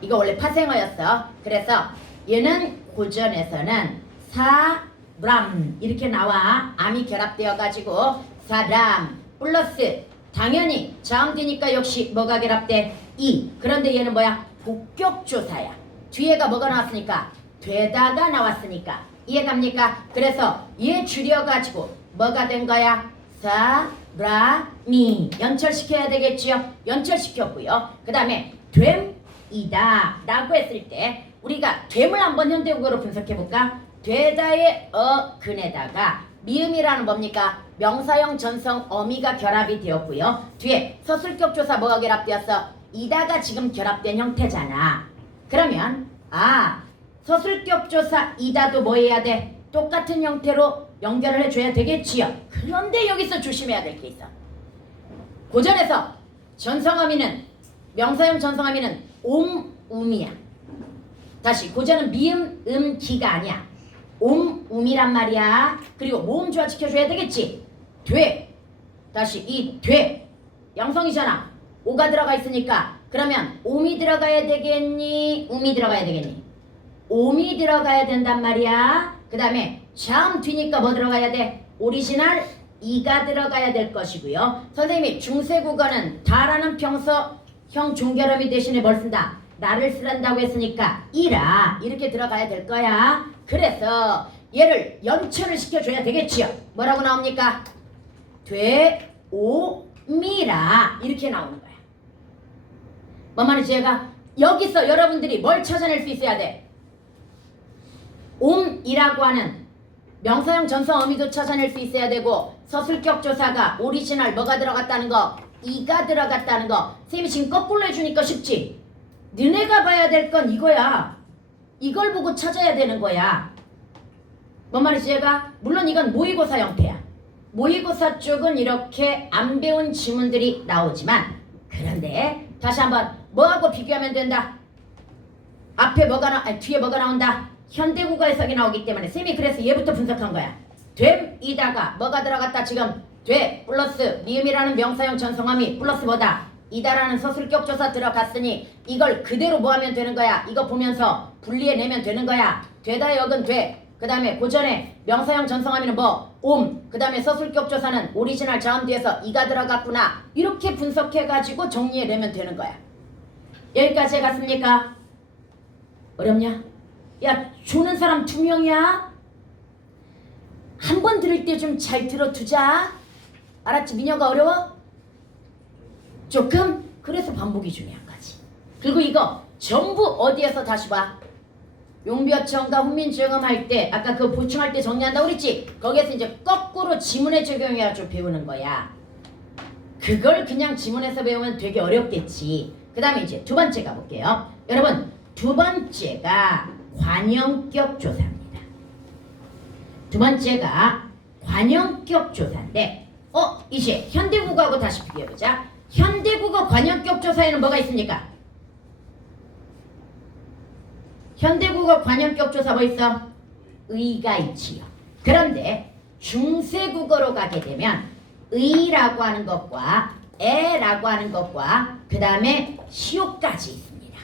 이거 원래 파생어였어. 그래서 얘는 고전에서는 사람 이렇게 나와. 암이 결합되어 가지고 사람 플러스 당연히 자음 뒤니까 역시 뭐가 결합돼? 이. 그런데 얘는 뭐야? 복격조사야. 뒤에가 뭐가 나왔으니까? 되다가 나왔으니까. 이해갑니까? 그래서 얘 줄여가지고 뭐가 된 거야? 사람이. 연철시켜야 되겠지요? 연철시켰고요. 그 다음에 됨이다 라고 했을 때 우리가 됨을 한번 현대국어로 분석해볼까? 되다의 근에다가 미음이라는 뭡니까? 명사형 전성 어미가 결합이 되었고요. 뒤에 서술격조사 뭐가 결합되었어? 이다가 지금 결합된 형태잖아. 그러면 서술격조사 이다도 뭐 해야 돼? 똑같은 형태로 연결을 해줘야 되겠지요. 그런데 여기서 조심해야 될 게 있어. 고전에서 전성어미는 명사형 전성어미는 음이야. 다시 고전은 미음 기가 아니야. 음이란 말이야. 그리고 모음 조화시켜줘야 되겠지. 다시 이 양성이잖아. 오가 들어가 있으니까 그러면 옴이 들어가야 되겠니? 음이 들어가야 되겠니? 옴이 들어가야 된단 말이야. 그 다음에 자음 뒤니까 뭐 들어가야 돼? 오리지널 이가 들어가야 될 것이고요. 선생님이 중세국어는 다라는 평서형 종결음이 대신에 뭘 쓴다? 나를 쓰란다고 했으니까 이라 이렇게 들어가야 될 거야. 그래서 얘를 연철을 시켜줘야 되겠지요. 뭐라고 나옵니까? 되오미라 이렇게 나오는 거야. 뭔 말인지 얘가 여기서 여러분들이 뭘 찾아낼 수 있어야 돼? 옴이라고 하는 명사형 전성 어미도 찾아낼 수 있어야 되고 서술격 조사가 오리지널 뭐가 들어갔다는 거? 이가 들어갔다는 거. 선생님이 지금 거꾸로 해주니까 쉽지? 너네가 봐야 될 건 이거야. 이걸 보고 찾아야 되는 거야. 뭔 말이지 얘가? 물론 이건 모의고사 형태야. 모의고사 쪽은 이렇게 안 배운 지문들이 나오지만 그런데 다시 한번 뭐하고 비교하면 된다? 앞에 뒤에 뭐가 나온다? 현대국어 해석이 나오기 때문에 쌤이 그래서 얘부터 분석한 거야. 됨이다가 뭐가 들어갔다 지금? 돼 플러스 미음이라는 명사형 전성함이 플러스 뭐다? 이다라는 서술격조사 들어갔으니 이걸 그대로 뭐 하면 되는 거야? 이거 보면서 분리해내면 되는 거야. 되다 역은 돼. 그 다음에 고전에 명사형 전성함이는 뭐? 그 다음에 서술격조사는 오리지널 자음 뒤에서 이가 들어갔구나. 이렇게 분석해가지고 정리해내면 되는 거야. 여기까지 해갔습니까? 어렵냐? 야, 주는 사람 2명이야? 한 번 들을 때 좀 잘 들어두자. 알았지? 민혁아 어려워? 조금? 그래서 반복이 중요한 거지. 그리고 이거 전부 어디에서 다시 봐? 용비어청과 훈민정음 할 때 아까 그 보충할 때 정리한다고 그랬지? 거기에서 이제 거꾸로 지문에 적용해가지고 배우는 거야. 그걸 그냥 지문에서 배우면 되게 어렵겠지. 그 다음에 이제 두 번째 가볼게요. 여러분 두 번째가 관형격 조사입니다. 두 번째가 관형격 조사인데 이제 현대국어하고 다시 비교해보자. 현대국어 관형격 조사에는 뭐가 있습니까? 현대국어 관형격 조사 뭐 있어? 의가 있지요. 그런데 중세국어로 가게 되면 의라고 하는 것과 에라고 하는 것과 그 다음에 시옷까지 있습니다.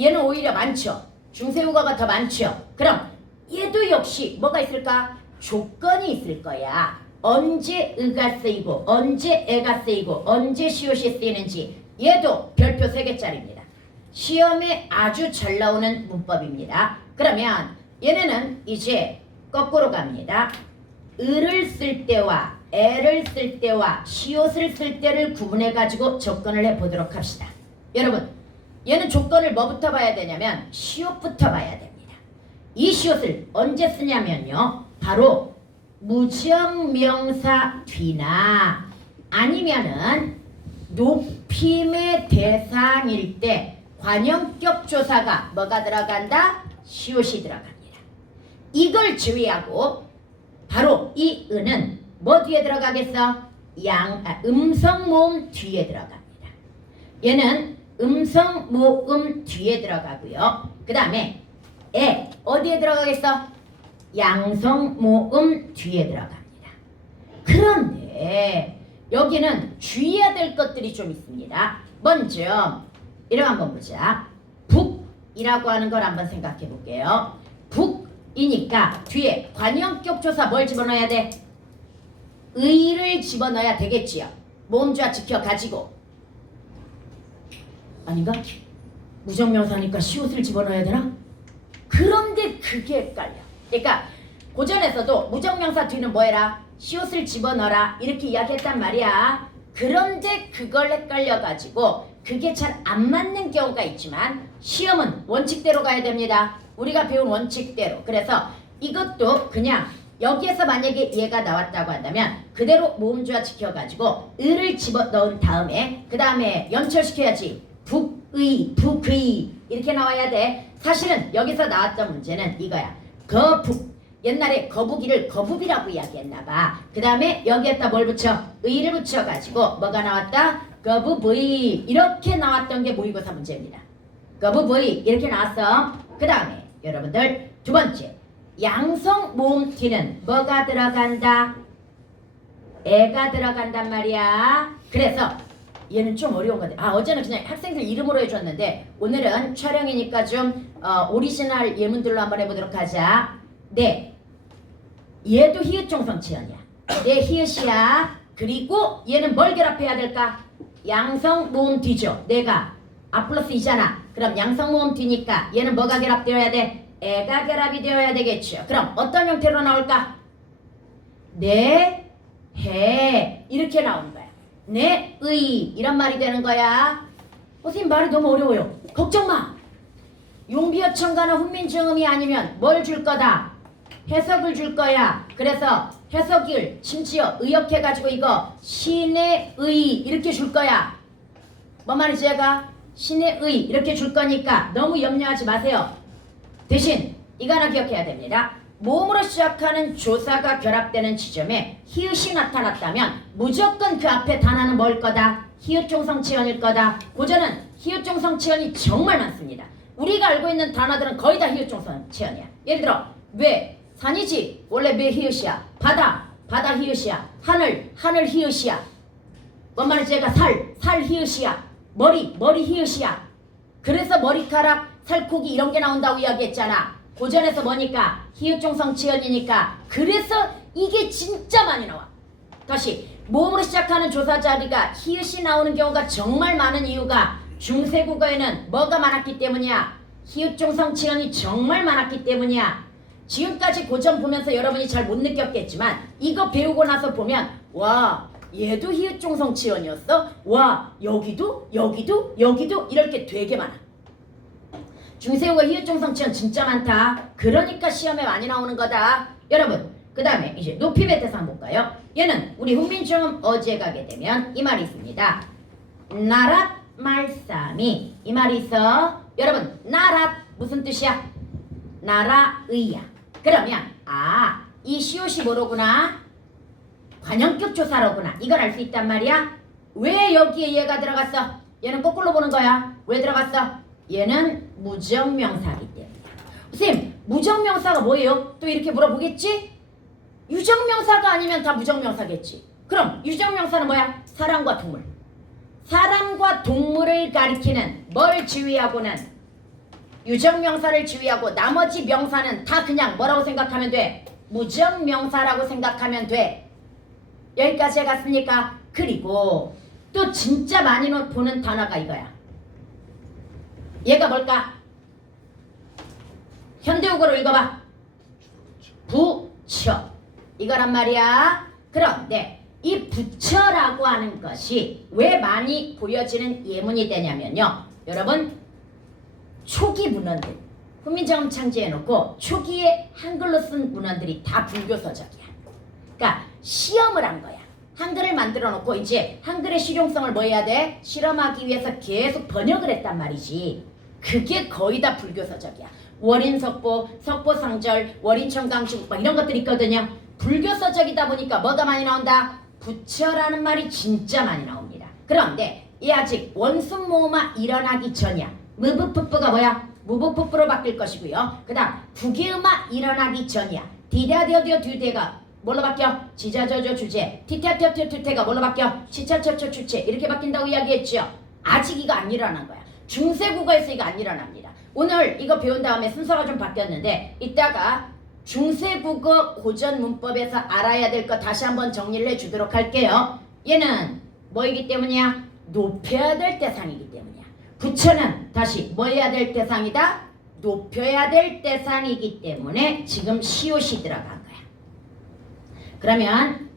얘는 오히려 많죠. 중세국어가 더 많죠. 그럼 얘도 역시 뭐가 있을까? 조건이 있을 거야. 언제 의가 쓰이고 언제 에가 쓰이고 언제 시옷이 쓰이는지 얘도 별표 3개짜리입니다. 시험에 아주 잘 나오는 문법입니다. 그러면 얘네는 이제 거꾸로 갑니다. 을을 쓸 때와 에를 쓸 때와 시옷을 쓸 때를 구분해 가지고 접근을 해보도록 합시다. 여러분, 얘는 조건을 뭐부터 봐야 되냐면 시옷부터 봐야 됩니다. 이 시옷을 언제 쓰냐면요, 바로 무정명사 뒤나 아니면은 높임의 대상일 때 관형격 조사가 뭐가 들어간다? 시옷이 들어갑니다. 이걸 제외하고 바로 이 은은 뭐 뒤에 들어가겠어? 음성 모음 뒤에 들어갑니다. 얘는 음성 모음 뒤에 들어가고요. 그 다음에 에 어디에 들어가겠어? 양성 모음 뒤에 들어갑니다. 그런데 여기는 주의해야 될 것들이 좀 있습니다. 먼저 이름 한번 보자. 북이라고 하는 걸 한번 생각해 볼게요. 북이니까 뒤에 관형격 조사 뭘 집어넣어야 돼? 의를 집어넣어야 되겠지요. 모음주어 지켜가지고. 아닌가? 무정명사니까 시옷을 집어넣어야 되나? 그런데 그게 헷갈려. 그러니까 고전에서도 무정명사 뒤는 뭐해라? 시옷을 집어넣어라 이렇게 이야기했단 말이야. 그런데 그걸 헷갈려가지고 그게 잘 안 맞는 경우가 있지만 시험은 원칙대로 가야 됩니다. 우리가 배운 원칙대로. 그래서 이것도 그냥 여기에서 만약에 얘가 나왔다고 한다면 그대로 모음주어 지켜가지고 을을 집어넣은 다음에 그 다음에 연철시켜야지. 북의, 북의 이렇게 나와야 돼. 사실은 여기서 나왔던 문제는 이거야. 거북. 옛날에 거북이를 거북이라고 이야기했나봐. 그 다음에 여기에다 뭘 붙여? 의를 붙여가지고 뭐가 나왔다? 거북의 이렇게 나왔던 게 모의고사 문제입니다. 거북의 이렇게 나왔어. 그 다음에 여러분들 두 번째 양성 모음 뒤는 뭐가 들어간다? 애가 들어간단 말이야. 그래서 얘는 좀 어려운 건데 어제는 그냥 학생들 이름으로 해줬는데 오늘은 촬영이니까 좀 오리지널 예문들로 한번 해보도록 하자. 네, 얘도 히읗종성치연이야. 네, 히읗이야. 그리고 얘는 뭘 결합해야 될까? 양성 모음 뒤죠. 내가 아 플러스 이잖아. 그럼 양성 모음 뒤니까 얘는 뭐가 결합되어야 돼? 애가 결합이 되어야 되겠죠. 그럼 어떤 형태로 나올까? 네, 해 이렇게 나오는 거야. 네, 의 이런 말이 되는 거야. 선생님 말이 너무 어려워요. 걱정 마. 용비어천가나 훈민정음이 아니면 뭘 줄 거다? 해석을 줄 거야. 그래서 해석을 심지어 의역해가지고 이거 신의 의 이렇게 줄 거야. 뭔 말이지 얘가? 신의 의 이렇게 줄 거니까 너무 염려하지 마세요. 대신 이거 하나 기억해야 됩니다. 모음으로 시작하는 조사가 결합되는 지점에 히읗이 나타났다면 무조건 그 앞에 단어는 뭘 거다? 히읗종성치연일 거다. 고전은 히읗종성치연이 정말 많습니다. 우리가 알고 있는 단어들은 거의 다 히읗종성치연이야. 예를 들어 왜? 산이지 원래 왜 히읗이야. 바다 히읗이야. 하늘 히읗이야. 뭔 말인지 얘가 살 히읗이야. 머리 히읗이야. 그래서 머리카락 살코기 이런 게 나온다고 이야기했잖아. 고전에서 뭐니까 히읗종성치연이니까. 그래서 이게 진짜 많이 나와. 다시 모음으로 시작하는 조사 자리가 히읗이 나오는 경우가 정말 많은 이유가 중세국어에는 뭐가 많았기 때문이야. 히읗종성치연이 정말 많았기 때문이야. 지금까지 고전 보면서 여러분이 잘 못 느꼈겠지만 이거 배우고 나서 보면 와 얘도 히읗종성치연이었어? 와 여기도 이렇게 되게 많아. 중세국어 히읗종성치연 진짜 많다. 그러니까 시험에 많이 나오는 거다. 여러분 그 다음에 이제 높임의 대상 볼까요? 얘는 우리 훈민정음 어제 가게 되면 이 말이 있습니다. 나랏 말싸미 이 말이 있어. 여러분 나랏 무슨 뜻이야? 나라의야. 그러면 이 시옷이 뭐로구나? 관형격 조사로구나. 이걸 알 수 있단 말이야. 왜 여기에 얘가 들어갔어? 얘는 거꾸로 보는 거야. 왜 들어갔어? 얘는 무정명사이기 때문이야. 선생님 무정명사가 뭐예요? 또 이렇게 물어보겠지? 유정명 유적명사가 아니면 다 무적명사겠지. 그럼 유적명사는 뭐야? 사람과 동물. 사람과 동물을 가리키는 뭘 지휘하고는 유적명사를 지휘하고 나머지 명사는 다 그냥 뭐라고 생각하면 돼? 무적명사라고 생각하면 돼. 여기까지 해갔습니까? 그리고 또 진짜 많이 보는 단어가 이거야. 얘가 뭘까? 현대국어로 읽어봐. 부처. 이거란 말이야. 그런데 이 부처라고 하는 것이 왜 많이 보여지는 예문이 되냐면요. 여러분, 초기 문헌들, 훈민정음 창제해놓고 초기에 한글로 쓴 문헌들이 다 불교 서적이야. 그러니까 시험을 한 거야. 한글을 만들어 놓고 이제 한글의 실용성을 뭐 해야 돼? 실험하기 위해서 계속 번역을 했단 말이지. 그게 거의 다 불교 서적이야. 월인석보, 석보상절, 월인청강중 막 이런 것들이 있거든요. 불교 서적이다 보니까 뭐가 많이 나온다? 부처라는 말이 진짜 많이 나옵니다. 그런데 이 아직 원순모음화 일어나기 전이야. 무부푸푸가 뭐야? 무부푸푸로 바뀔 것이고요. 그 다음 부기음화 일어나기 전이야. 디다디어디어 듀대가 뭘로 바뀌어? 지자저저 주제. 티타티어티어 투태가 뭘로 바뀌어? 치차처처 주체. 이렇게 바뀐다고 이야기했죠. 아직 이거 안 일어난 거야. 중세국어에서 이거 안 일어납니다. 오늘 이거 배운 다음에 순서가 좀 바뀌었는데 이따가 중세국어 고전문법에서 알아야 될 거 다시 한번 정리를 해주도록 할게요. 얘는 뭐이기 때문이야? 높여야 될 대상이기 때문이야. 부처는 다시 뭐 해야 될 대상이다? 높여야 될 대상이기 때문에 지금 시옷이 들어간 거야. 그러면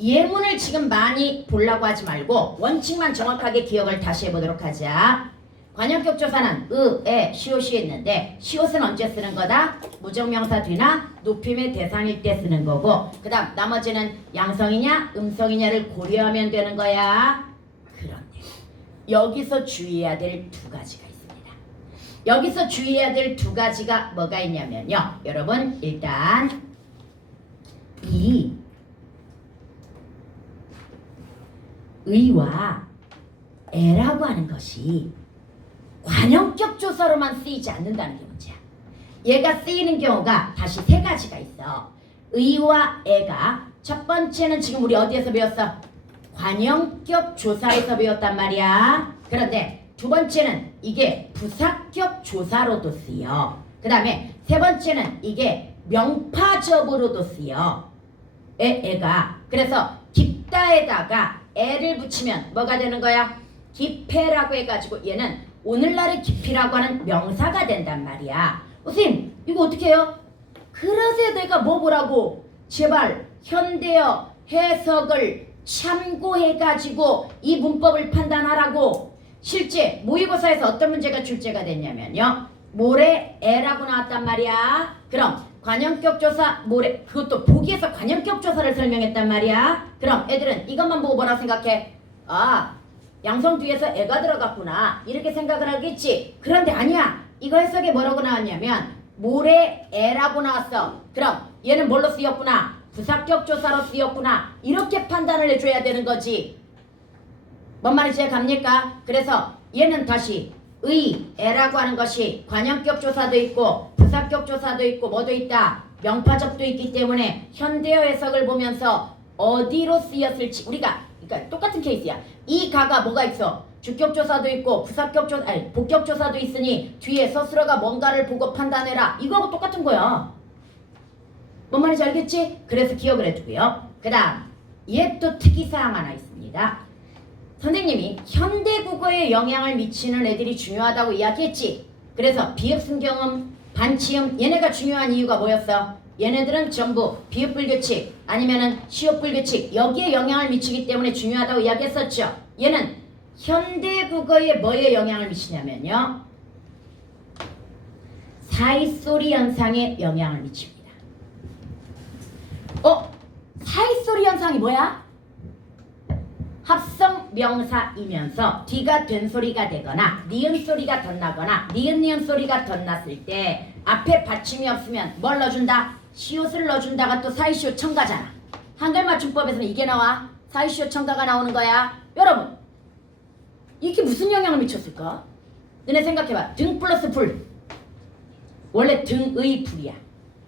예문을 지금 많이 보려고 하지 말고 원칙만 정확하게 기억을 다시 해보도록 하자. 관형격조사는 의, 에, 시옷이 있는데 시옷은 언제 쓰는 거다? 무적명사 뒤나 높임의 대상일 때 쓰는 거고 그 다음 나머지는 양성이냐 음성이냐를 고려하면 되는 거야. 그런데 여기서 주의해야 될 두 가지가 있습니다. 여기서 주의해야 될 두 가지가 뭐가 있냐면요. 여러분 일단 이 의와 에라고 하는 것이 관형격 조사로만 쓰이지 않는다는 게 문제야. 얘가 쓰이는 경우가 다시 세 가지가 있어. 의와 애가 첫 번째는 지금 우리 어디에서 배웠어? 관형격 조사에서 배웠단 말이야. 그런데 두 번째는 이게 부사격 조사로도 쓰여. 그 다음에 세 번째는 이게 명파접으로도 쓰여. 애가. 그래서 깊다에다가 애를 붙이면 뭐가 되는 거야? 깊애라고 해가지고 얘는 오늘날의 깊이라고 하는 명사가 된단 말이야. 선생님 이거 어떻게 해요? 그래서 내가 뭐 보라고? 제발 현대어 해석을 참고해가지고 이 문법을 판단하라고. 실제 모의고사에서 어떤 문제가 출제가 됐냐면요. 모래애라고 나왔단 말이야. 그럼 관형격 조사 모래 그것도 보기에서 관형격 조사를 설명했단 말이야. 그럼 애들은 이것만 보고 뭐라고 생각해? 아 양성 뒤에서 애가 들어갔구나 이렇게 생각을 하겠지. 그런데 아니야. 이거 해석에 뭐라고 나왔냐면 모래애라고 나왔어. 그럼 얘는 뭘로 쓰였구나? 부사격 조사로 쓰였구나. 이렇게 판단을 해줘야 되는 거지. 뭔 말인지 갑니까? 그래서 얘는 다시 의, 애라고 하는 것이 관형격 조사도 있고 부사격 조사도 있고 뭐도 있다. 명파접도 있기 때문에 현대어 해석을 보면서 어디로 쓰였을지 우리가 그러니까 똑같은 케이스야. 이 가가 뭐가 있어? 주격조사도 있고 부사격조사 아니 복격조사도 있으니 뒤에 서술어가 뭔가를 보고 판단해라. 이거하고 똑같은 거야. 뭔 말인지 알겠지? 그래서 기억을 해두고요. 그 다음 얘 또 특이사항 하나 있습니다. 선생님이 현대국어에 영향을 미치는 애들이 중요하다고 이야기했지. 그래서 비읍순경음, 반치음 얘네가 중요한 이유가 뭐였어? 얘네들은 전부 비읍불규칙 아니면은 시옷불규칙 여기에 영향을 미치기 때문에 중요하다고 이야기했었죠. 얘는 현대국어에 뭐에 영향을 미치냐면요. 사이소리 현상에 영향을 미칩니다. 사이소리 현상이 뭐야? 합성 명사이면서 뒤가 된 소리가 되거나 니은 소리가 덧나거나 니은 소리가 덧났을 때 앞에 받침이 없으면 뭘 넣어준다? 시옷을 넣어준다가 또 사이시옷 첨가잖아. 한글 맞춤법에서는 이게 나와. 사이시옷 첨가가 나오는 거야. 여러분 이게 무슨 영향을 미쳤을까? 너네 생각해봐. 등 플러스 불 원래 등의 불이야.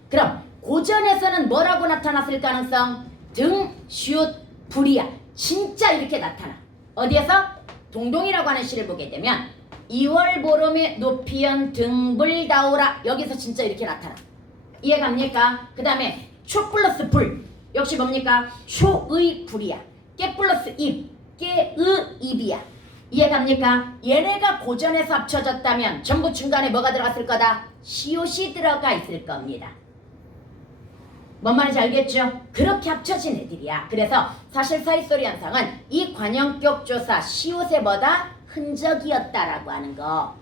그럼 고전에서는 뭐라고 나타났을 가능성? 등, 슛, 불이야. 진짜 이렇게 나타나. 어디에서? 동동이라고 하는 시를 보게 되면 2월 보름에 높이연 등불 다오라. 여기서 진짜 이렇게 나타나. 이해갑니까? 그 다음에 초 플러스 불. 역시 뭡니까? 초의 불이야. 깨 플러스 입. 깨의 입이야. 이해갑니까? 얘네가 고전에서 합쳐졌다면 전부 중간에 뭐가 들어갔을 거다? 시옷이 들어가 있을 겁니다. 뭔 말인지 알겠죠? 그렇게 합쳐진 애들이야. 그래서 사실 사이소리 현상은 이 관형격 조사 시옷의 뭐다? 흔적이었다라고 하는 거.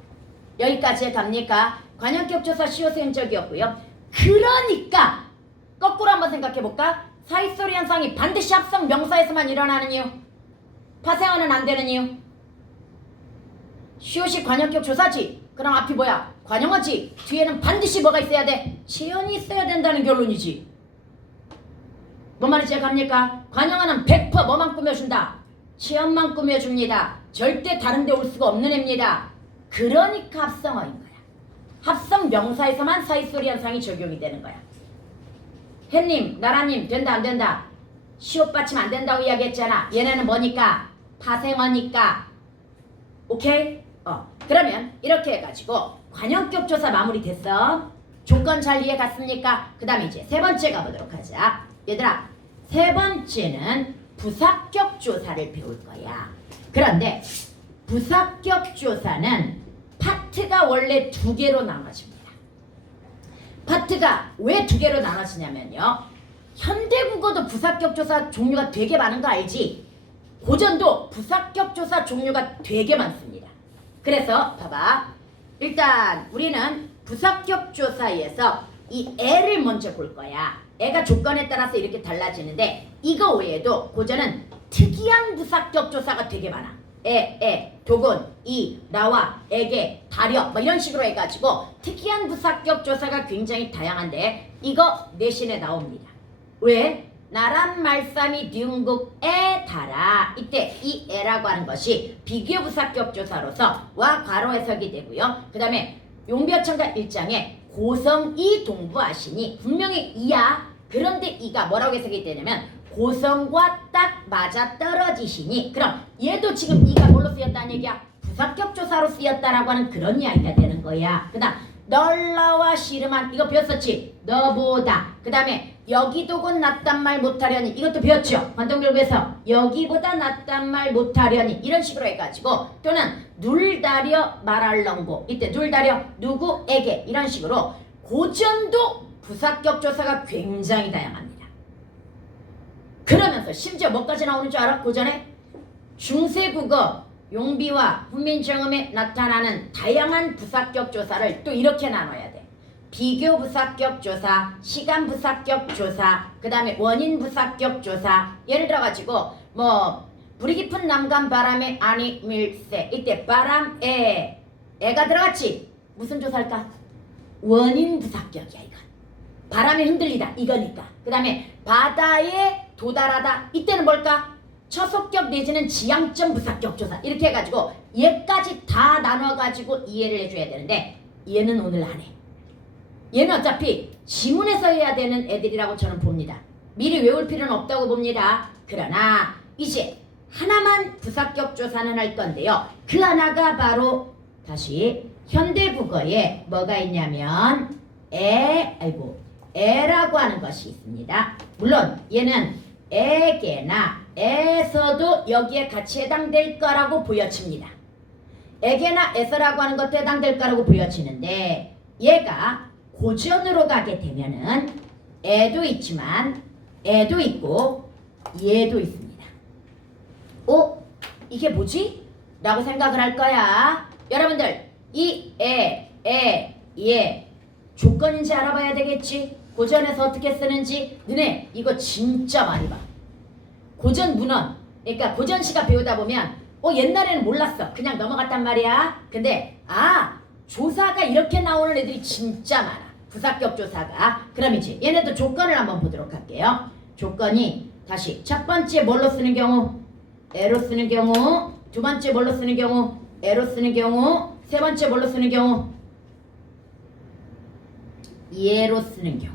여기까지 갑니까? 관형격 조사 시옷의 흔적이었고요. 그러니까 거꾸로 한번 생각해볼까? 사이소리 현상이 반드시 합성 명사에서만 일어나는 이유. 파생어는 안 되는 이유. 시옷이 관형격 조사지. 그럼 앞이 뭐야? 관형어지. 뒤에는 반드시 뭐가 있어야 돼? 체연이 있어야 된다는 결론이지. 뭔 말인지 갑니까? 관형어는 100% 뭐만 꾸며준다? 체연만 꾸며줍니다. 절대 다른 데 올 수가 없는 애입니다. 그러니까 합성어인 거야. 합성 명사에서만 사이소리 현상이 적용이 되는 거야. 햇님, 나라님, 된다 안 된다? 시옷 받침 안 된다고 이야기했잖아. 얘네는 뭐니까? 파생어니까. 오케이? 그러면 이렇게 해가지고 관형격 조사 마무리됐어. 조건 잘 이해 갔습니까? 그 다음에 이제 세 번째 가보도록 하자. 얘들아, 세 번째는 부사격 조사를 배울 거야. 그런데 부사격 조사는 파트가 원래 두 개로 나눠집니다. 파트가 왜 두 개로 나눠지냐면요. 현대국어도 부사격 조사 종류가 되게 많은 거 알지? 고전도 부사격 조사 종류가 되게 많습니다. 그래서 봐봐. 일단 우리는 부사격 조사에서 이 애를 먼저 볼 거야. 애가 조건에 따라서 이렇게 달라지는데 이거 외에도 고전은 특이한 부사격 조사가 되게 많아. 도군, 이, 나와, 에게, 다려 뭐 이런 식으로 해가지고 특이한 부사격 조사가 굉장히 다양한데 이거 내신에 나옵니다. 왜? 나란 말싸미 뉘응국에 달아. 이때 이 애라고 하는 것이 비교 부사격 조사로서 와 괄호 해석이 되고요. 그 다음에 용비어천가 1장에 고성이 동부하시니 분명히 이야. 그런데 이가 뭐라고 해석이 되냐면 고성과 딱 맞아 떨어지시니. 그럼 얘도 지금 이가 뭘로 쓰였다는 얘기야? 부사격 조사로 쓰였다라고 하는 그런 이야기가 되는 거야. 그 다음 널라와 시르만 이거 배웠었지? 너보다. 그 다음에 여기도 곧 낫단 말 못하려니 이것도 배웠죠? 관동결구에서 여기보다 낫단 말 못하려니 이런 식으로 해가지고 또는 눌다려 말할렁고 이때 눌다려 누구에게 이런 식으로 고전도 부사격 조사가 굉장히 다양합니다. 그러면서 심지어 뭐까지 나오는 줄 알아? 고전에 중세국어 용비와 훈민정음에 나타나는 다양한 부사격 조사를 또 이렇게 나눠야 돼. 비교 부사격 조사, 시간 부사격 조사, 그 다음에 원인 부사격 조사. 예를 들어가지고 뭐 불이 깊은 남간 바람에 아니 밀새 이때 바람에 애가 들어갔지? 무슨 조사일까? 원인 부사격이야 이건. 바람에 흔들리다 이거니까. 그 다음에 바다에 도달하다 이때는 뭘까? 처속격 내지는 지향점 부사격 조사 이렇게 해가지고 얘까지 다 나눠가지고 이해를 해줘야 되는데 얘는 오늘 안 해. 얘는 어차피 지문에서 해야 되는 애들이라고 저는 봅니다. 미리 외울 필요는 없다고 봅니다. 그러나 이제 하나만 부사격 조사는 할 건데요. 그 하나가 바로 다시 현대국어에 뭐가 있냐면 애라고 하는 것이 있습니다. 물론 얘는 에게나 에서도 여기에 같이 해당될 거라고 보여집니다. 에게나 에서라고 하는 것도 해당될 거라고 보여지는데 얘가 고전으로 가게 되면은 애도 있지만 애도 있고 얘도 있습니다. 이게 뭐지? 라고 생각을 할 거야. 여러분들 이 얘 조건인지 알아봐야 되겠지? 고전에서 어떻게 쓰는지 너네 이거 진짜 많이 봐. 고전 문헌 그러니까 고전시가 배우다 보면 옛날에는 몰랐어. 그냥 넘어갔단 말이야. 근데 조사가 이렇게 나오는 애들이 진짜 많아. 부사격 조사가. 그럼 이제 얘네도 조건을 한번 보도록 할게요. 조건이 다시 첫 번째 뭘로 쓰는 경우? 애로 쓰는 경우. 두 번째 뭘로 쓰는 경우? 애로 쓰는 경우. 세 번째 뭘로 쓰는 경우? 얘로 쓰는 경우.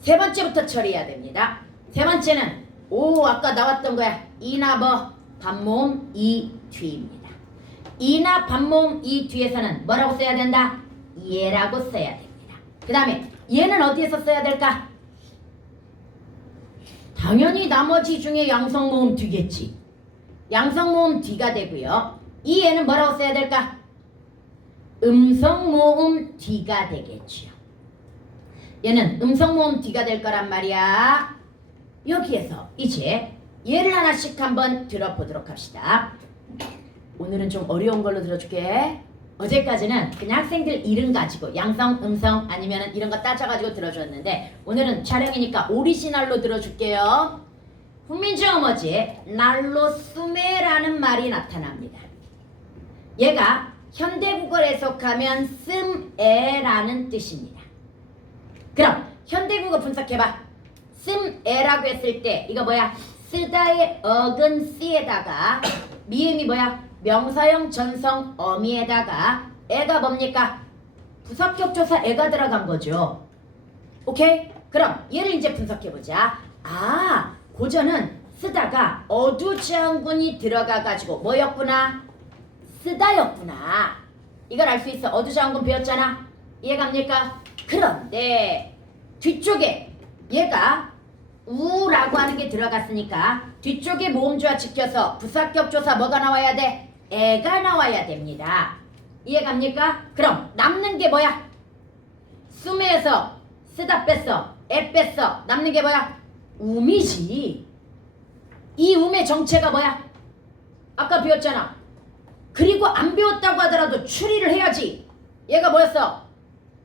세 번째부터 처리해야 됩니다. 세 번째는 아까 나왔던 거야. 이나 뭐 반모음 이 뒤입니다. 이나 반모음 이 뒤에서는 뭐라고 써야 된다? 얘라고 써야 됩니다. 그 다음에 얘는 어디에서 써야 될까? 당연히 나머지 중에 양성모음 뒤겠지. 양성모음 뒤가 되고요. 이 얘는 뭐라고 써야 될까? 음성모음 뒤가 되겠죠. 얘는 음성모음 뒤가 될 거란 말이야. 여기에서 이제 얘를 하나씩 한번 들어보도록 합시다. 오늘은 좀 어려운 걸로 들어줄게. 어제까지는 그냥 학생들 이름 가지고 양성, 음성 아니면 이런 거 따져가지고 들어줬는데 오늘은 촬영이니까 오리지널로 들어줄게요. 훈민지 어머지에 날로스메라는 말이 나타납니다. 얘가 현대국어에 속하면 씀에라는 뜻입니다. 그럼 현대국어 분석해봐. 씀에라고 했을 때 이거 뭐야? 쓰다의 어근 씨에다가 미음이 뭐야? 명사형 전성 어미에다가 애가 뭡니까? 부사격조사 애가 들어간 거죠. 오케이? 그럼 얘를 이제 분석해보자. 고전은 쓰다가 어두장군이 들어가가지고 뭐였구나? 쓰다였구나. 이걸 알 수 있어. 어두장군 배웠잖아. 이해갑니까? 그런데 뒤쪽에 얘가 우라고 하는 게 들어갔으니까 뒤쪽에 모음조화 지켜서 부사격조사 뭐가 나와야 돼? 애가 나와야 됩니다. 이해갑니까? 그럼 남는 게 뭐야? 수메에서 쓰다 뺐어. 애 뺐어. 남는 게 뭐야? 음이지. 이 음의 정체가 뭐야? 아까 배웠잖아. 그리고 안 배웠다고 하더라도 추리를 해야지. 얘가 뭐였어?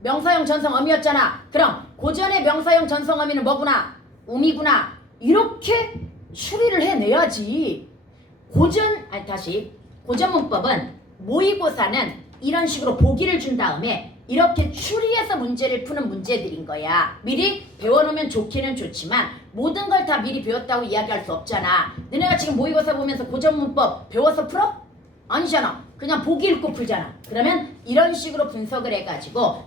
명사형 전성 어미였잖아. 그럼 고전의 명사형 전성 어미는 뭐구나? 음이구나. 이렇게 추리를 해내야지. 고전 문법은 모의고사는 이런 식으로 보기를 준 다음에 이렇게 추리해서 문제를 푸는 문제들인 거야. 미리 배워놓으면 좋기는 좋지만 모든 걸 다 미리 배웠다고 이야기할 수 없잖아. 너네가 지금 모의고사 보면서 고전 문법 배워서 풀어? 아니잖아. 그냥 보기 읽고 풀잖아. 그러면 이런 식으로 분석을 해가지고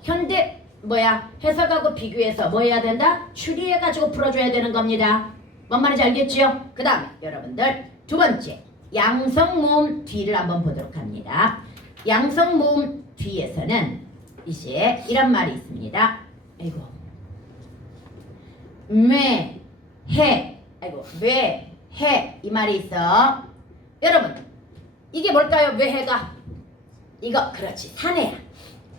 해석하고 비교해서 뭐 해야 된다? 추리해가지고 풀어줘야 되는 겁니다. 뭔 말인지 알겠지요? 그 다음에 여러분들 두 번째 양성모음 뒤를 한번 보도록 합니다. 양성모음 뒤에서는 이제 이런 말이 있습니다. 왜, 해 이 말이 있어. 여러분 이게 뭘까요? 왜 해가? 이거 그렇지 사내야.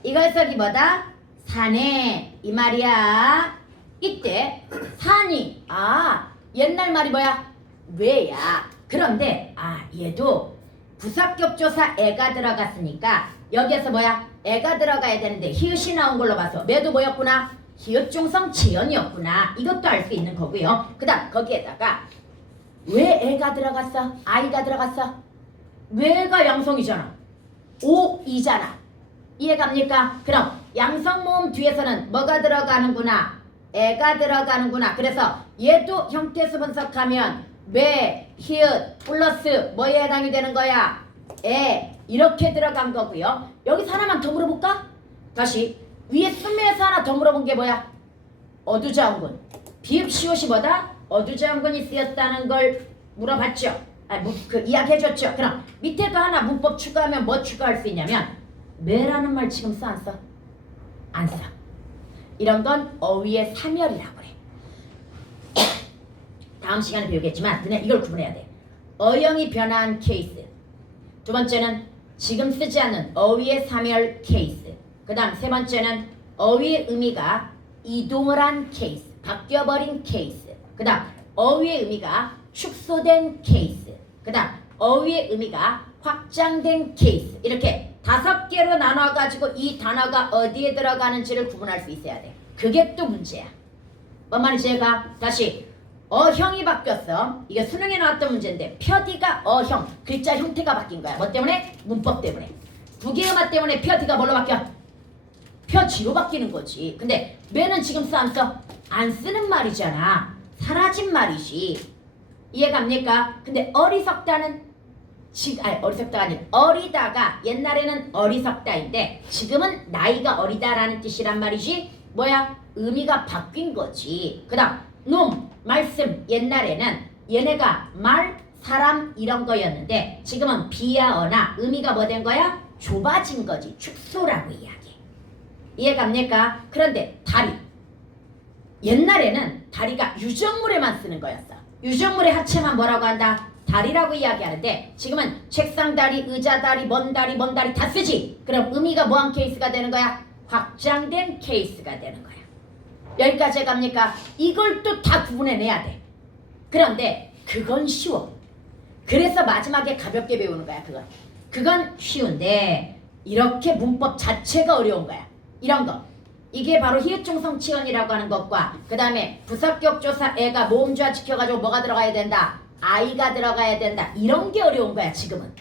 이거 해석이 뭐다? 사내 이 말이야. 이때 산이 옛날 말이 뭐야? 왜야. 그런데 얘도 부사격조사 애가 들어갔으니까 여기에서 뭐야? 애가 들어가야 되는데 히읗이 나온 걸로 봐서 매도 뭐였구나? 히읗중성 지연이었구나. 이것도 알 수 있는 거고요. 그 다음 거기에다가 왜 애가 들어갔어? 아이가 들어갔어? 왜가 양성이잖아. 오이잖아. 이해갑니까? 그럼 양성모음 뒤에서는 뭐가 들어가는구나? 애가 들어가는구나. 그래서 얘도 형태수 분석하면 왜, 히읗, 플러스 뭐에 해당이 되는 거야? 애 이렇게 들어간 거고요. 여기서 하나만 더 물어볼까? 다시 위에 스메에서 하나 더 물어본 게 뭐야? 어두자운군. 비읍시옷이 뭐다? 어두자운군이 쓰였다는 걸 물어봤죠. 이야기해줬죠. 그럼 밑에도 하나 문법 추가하면 뭐 추가할 수 있냐면 왜라는 말 지금 써 안 써? 안 써. 이런 건 어휘의 사멸이라고 그래. 다음 시간에 배우겠지만 너네 이걸 구분해야 돼. 어형이 변한 케이스. 두 번째는 지금 쓰지 않는 어휘의 사멸 케이스. 그 다음 세 번째는 어휘의 의미가 이동을 한 케이스. 바뀌어버린 케이스. 그 다음 어휘의 의미가 축소된 케이스. 그 다음 어휘의 의미가 확장된 케이스. 이렇게 5개로 나눠가지고 이 단어가 어디에 들어가는지를 구분할 수 있어야 돼. 그게 또 문제야. 뭔 말인지 제가 다시 어형이 바뀌었어. 이게 수능에 나왔던 문제인데 표디가 어형, 글자 형태가 바뀐 거야. 뭐 때문에? 문법 때문에. 부기음화 때문에 표디가 뭘로 바뀌어? 표지로 바뀌는 거지. 근데 왜는 지금 써 안 써? 안 쓰는 말이잖아. 사라진 말이지. 이해갑니까? 근데 어리석다는 어리석다가 아니라 어리다가 옛날에는 어리석다인데 지금은 나이가 어리다라는 뜻이란 말이지. 뭐야? 의미가 바뀐 거지. 그 다음 놈, 말씀. 옛날에는 얘네가 말, 사람 이런 거였는데 지금은 비야 어나 의미가 뭐 된 거야? 좁아진 거지. 축소라고 이야기해. 이해갑니까? 그런데 다리. 옛날에는 다리가 유적물에만 쓰는 거였어. 유적물의 하체만 뭐라고 한다? 다리라고 이야기하는데 지금은 책상 다리, 의자 다리, 먼 다리, 먼 다리 다 쓰지. 그럼 의미가 뭐한 케이스가 되는 거야? 확장된 케이스가 되는 거야. 여기까지 갑니까? 이걸 또 다 구분해내야 돼. 그런데 그건 쉬워. 그래서 마지막에 가볍게 배우는 거야. 그건 쉬운데 이렇게 문법 자체가 어려운 거야. 이런 거. 이게 바로 희읍중성치언이라고 하는 것과 그 다음에 부사격조사 애가 모음좌 지켜가지고 뭐가 들어가야 된다? 아이가 들어가야 된다. 이런 게 어려운 거야 지금은.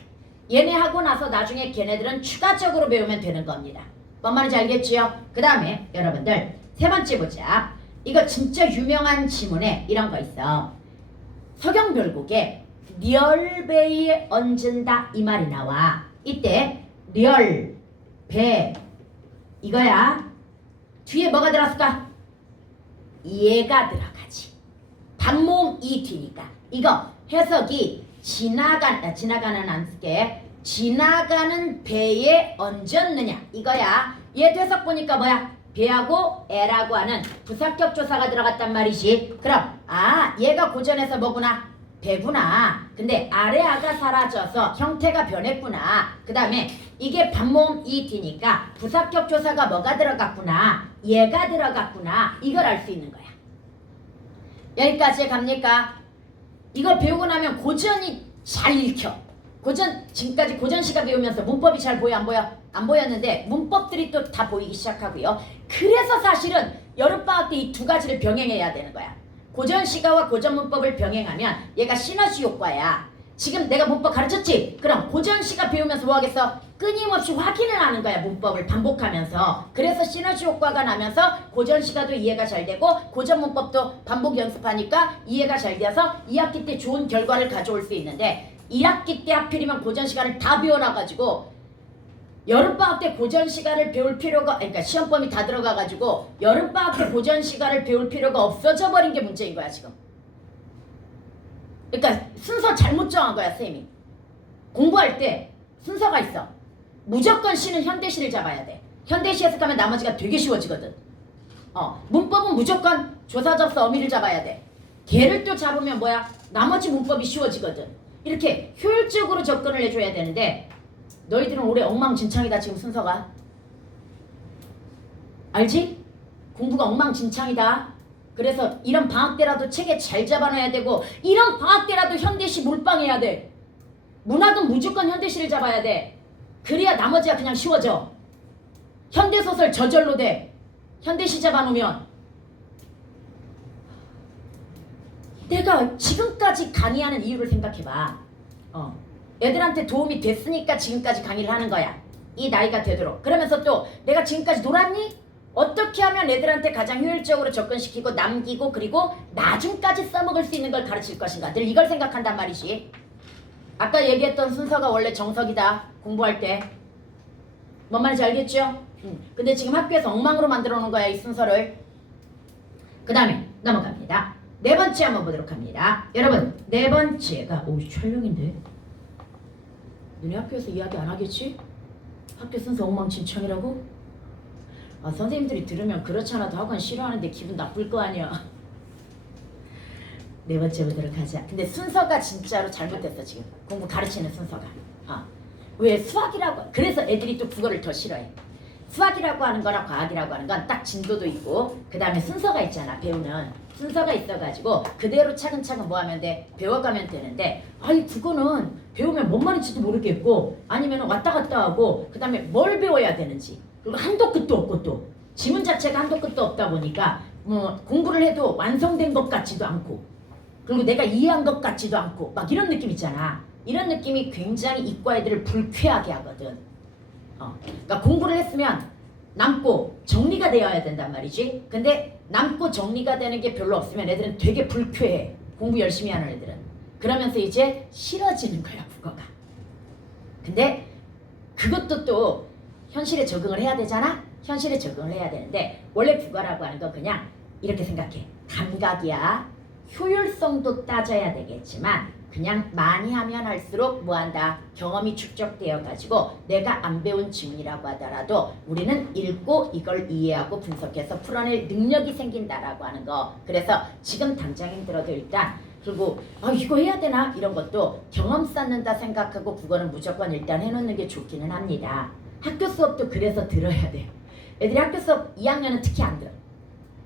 얘네 하고 나서 나중에 걔네들은 추가적으로 배우면 되는 겁니다. 뭔 말인지 알겠지요? 그 다음에 여러분들 세 번째 보자. 이거 진짜 유명한 지문에 이런 거 있어. 서경별곡에 리얼배에 얹은다 이 말이 나와. 이때 리얼, 배 이거야. 뒤에 뭐가 들어갔을까? 얘가 들어가지. 단모음 이 뒤니까. 이거 해석이 지나가는 안 쓸게. 지나가는 배에 얹었느냐 이거야. 얘 해석 보니까 뭐야? 배하고 애라고 하는 부사격 조사가 들어갔단 말이지. 그럼 얘가 고전에서 뭐구나? 배구나. 근데 아래아가 사라져서 형태가 변했구나. 그 다음에 이게 반모음 이디니까 부사격 조사가 뭐가 들어갔구나. 얘가 들어갔구나. 이걸 알 수 있는 거야. 여기까지 갑니까? 이거 배우고 나면 고전이 잘 읽혀. 지금까지 고전 시가 배우면서 문법이 잘 보여 안 보여? 안 보였는데 문법들이 또 다 보이기 시작하고요. 그래서 사실은 여름방학 때 이 두 가지를 병행해야 되는 거야. 고전 시가와 고전 문법을 병행하면 얘가 시너지 효과야. 지금 내가 문법 가르쳤지? 그럼 고전 시가 배우면서 뭐 하겠어? 끊임없이 확인을 하는 거야. 문법을 반복하면서. 그래서 시너지 효과가 나면서 고전 시가도 이해가 잘 되고 고전 문법도 반복 연습하니까 이해가 잘 돼서 2학기 때 좋은 결과를 가져올 수 있는데 1학기 때 하필이면 고전 시간을 다 배워놔가지고 여름방학 때 고전 시간을 배울 필요가, 그러니까 시험범위 다 들어가가지고 여름방학 때 고전 시간을 배울 필요가 없어져 버린 게 문제인 거야 지금. 그러니까 순서 잘못 정한 거야 쌤이. 공부할 때 순서가 있어. 무조건 시는 현대시를 잡아야 돼. 현대시 해석하면 나머지가 되게 쉬워지거든. 문법은 무조건 조사접사 어미를 잡아야 돼. 걔를 또 잡으면 뭐야? 나머지 문법이 쉬워지거든. 이렇게 효율적으로 접근을 해줘야 되는데 너희들은 올해 엉망진창이다 지금 순서가. 알지? 공부가 엉망진창이다. 그래서 이런 방학 때라도 책에 잘 잡아놔야 되고 이런 방학 때라도 현대시 몰빵해야 돼. 문학은 무조건 현대시를 잡아야 돼. 그래야 나머지가 그냥 쉬워져. 현대소설 저절로 돼. 현대시 잡아놓으면. 내가 지금까지 강의하는 이유를 생각해봐. 애들한테 도움이 됐으니까 지금까지 강의를 하는 거야. 이 나이가 되도록. 그러면서 또 내가 지금까지 놀았니? 어떻게 하면 애들한테 가장 효율적으로 접근시키고 남기고 그리고 나중까지 써먹을 수 있는 걸 가르칠 것인가. 늘 이걸 생각한단 말이지. 아까 얘기했던 순서가 원래 정석이다. 공부할 때. 뭔 말인지 알겠죠? 근데 지금 학교에서 엉망으로 만들어 놓은 거야 이 순서를. 그 다음에 넘어갑니다. 네 번째 한번 보도록 합니다. 여러분 네 번째가 촬영인데 너네 학교에서 이야기 안 하겠지? 학교 순서 엉망진창이라고? 선생님들이 들으면 그렇잖아도 학원 싫어하는데 기분 나쁠 거 아니야. 네 번째 보도록 하자. 근데 순서가 진짜로 잘못됐어 지금. 공부 가르치는 순서가. 왜 수학이라고, 그래서 애들이 또 국어를 더 싫어해. 수학이라고 하는 거나 과학이라고 하는 건 딱 진도도 있고 그 다음에 순서가 있잖아. 배우는 순서가 있어가지고 그대로 차근차근 뭐 하면 돼? 배워가면 되는데 국어는 배우면 뭔 말인지도 모르겠고 아니면 왔다 갔다 하고 그 다음에 뭘 배워야 되는지 그리고 한도 끝도 없고 또 지문 자체가 한도 끝도 없다 보니까 공부를 해도 완성된 것 같지도 않고 그리고 내가 이해한 것 같지도 않고 막 이런 느낌 있잖아. 이런 느낌이 굉장히 이과 애들을 불쾌하게 하거든. 그러니까 공부를 했으면 남고 정리가 되어야 된단 말이지. 근데 남고 정리가 되는 게 별로 없으면 애들은 되게 불쾌해. 공부 열심히 하는 애들은. 그러면서 이제 싫어지는 거야 국어가. 근데 그것도 또 현실에 적응을 해야 되잖아. 현실에 적응을 해야 되는데 원래 국어라고 하는 거 그냥 이렇게 생각해. 감각이야. 효율성도 따져야 되겠지만 그냥 많이 하면 할수록 뭐한다? 경험이 축적되어 가지고 내가 안 배운 지문이라고 하더라도 우리는 읽고 이걸 이해하고 분석해서 풀어낼 능력이 생긴다라고 하는 거. 그래서 지금 당장 힘들어도 일단 그리고 이거 해야 되나? 이런 것도 경험 쌓는다 생각하고 국어는 무조건 일단 해놓는 게 좋기는 합니다. 학교 수업도 그래서 들어야 돼. 애들이 학교 수업 2학년은 특히 안 들어.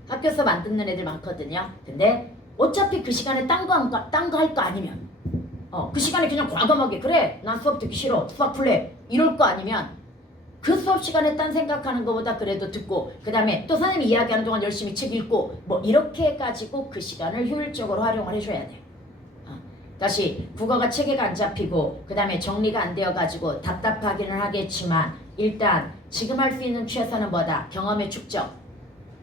학교 수업 안 듣는 애들 많거든요. 근데 어차피 그 시간에 딴 거 할 거 아니면 그 시간에 그냥 과감하게 그래 난 수업 듣기 싫어 수학 풀래 이럴 거 아니면 그 수업 시간에 딴 생각하는 것보다 그래도 듣고 그 다음에 또 선생님이 이야기하는 동안 열심히 책 읽고 뭐 이렇게 해가지고 그 시간을 효율적으로 활용을 해줘야 돼. 다시 국어가 체계가 안 잡히고 그 다음에 정리가 안 되어가지고 답답하기는 하겠지만 일단 지금 할 수 있는 최선은 뭐다? 경험의 축적.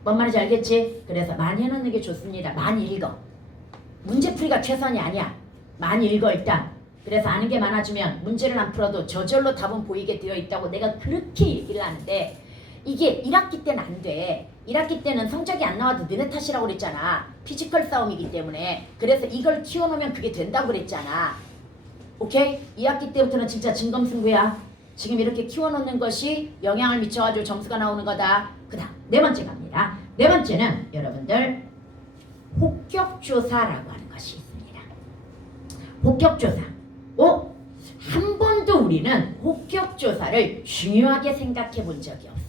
뭔 말인지 알겠지? 그래서 많이 해놓는 게 좋습니다. 많이 읽어. 문제풀이가 최선이 아니야. 많이 읽어 일단. 그래서 아는 게 많아지면 문제를 안 풀어도 저절로 답은 보이게 되어 있다고 내가 그렇게 얘기를 하는데 이게 1학기 때는 안 돼. 1학기 때는 성적이 안 나와도 너네 탓이라고 그랬잖아. 피지컬 싸움이기 때문에. 그래서 이걸 키워놓으면 그게 된다고 그랬잖아. 오케이? 2학기 때부터는 진짜 진검승부야. 지금 이렇게 키워놓는 것이 영향을 미쳐가지고 점수가 나오는 거다. 그 다음 네 번째 갑니다. 네 번째는 여러분들 혹격조사라고 하는 것이 있습니다. 혹격조사. 한 번도 우리는 혹격조사를 중요하게 생각해 본 적이 없어.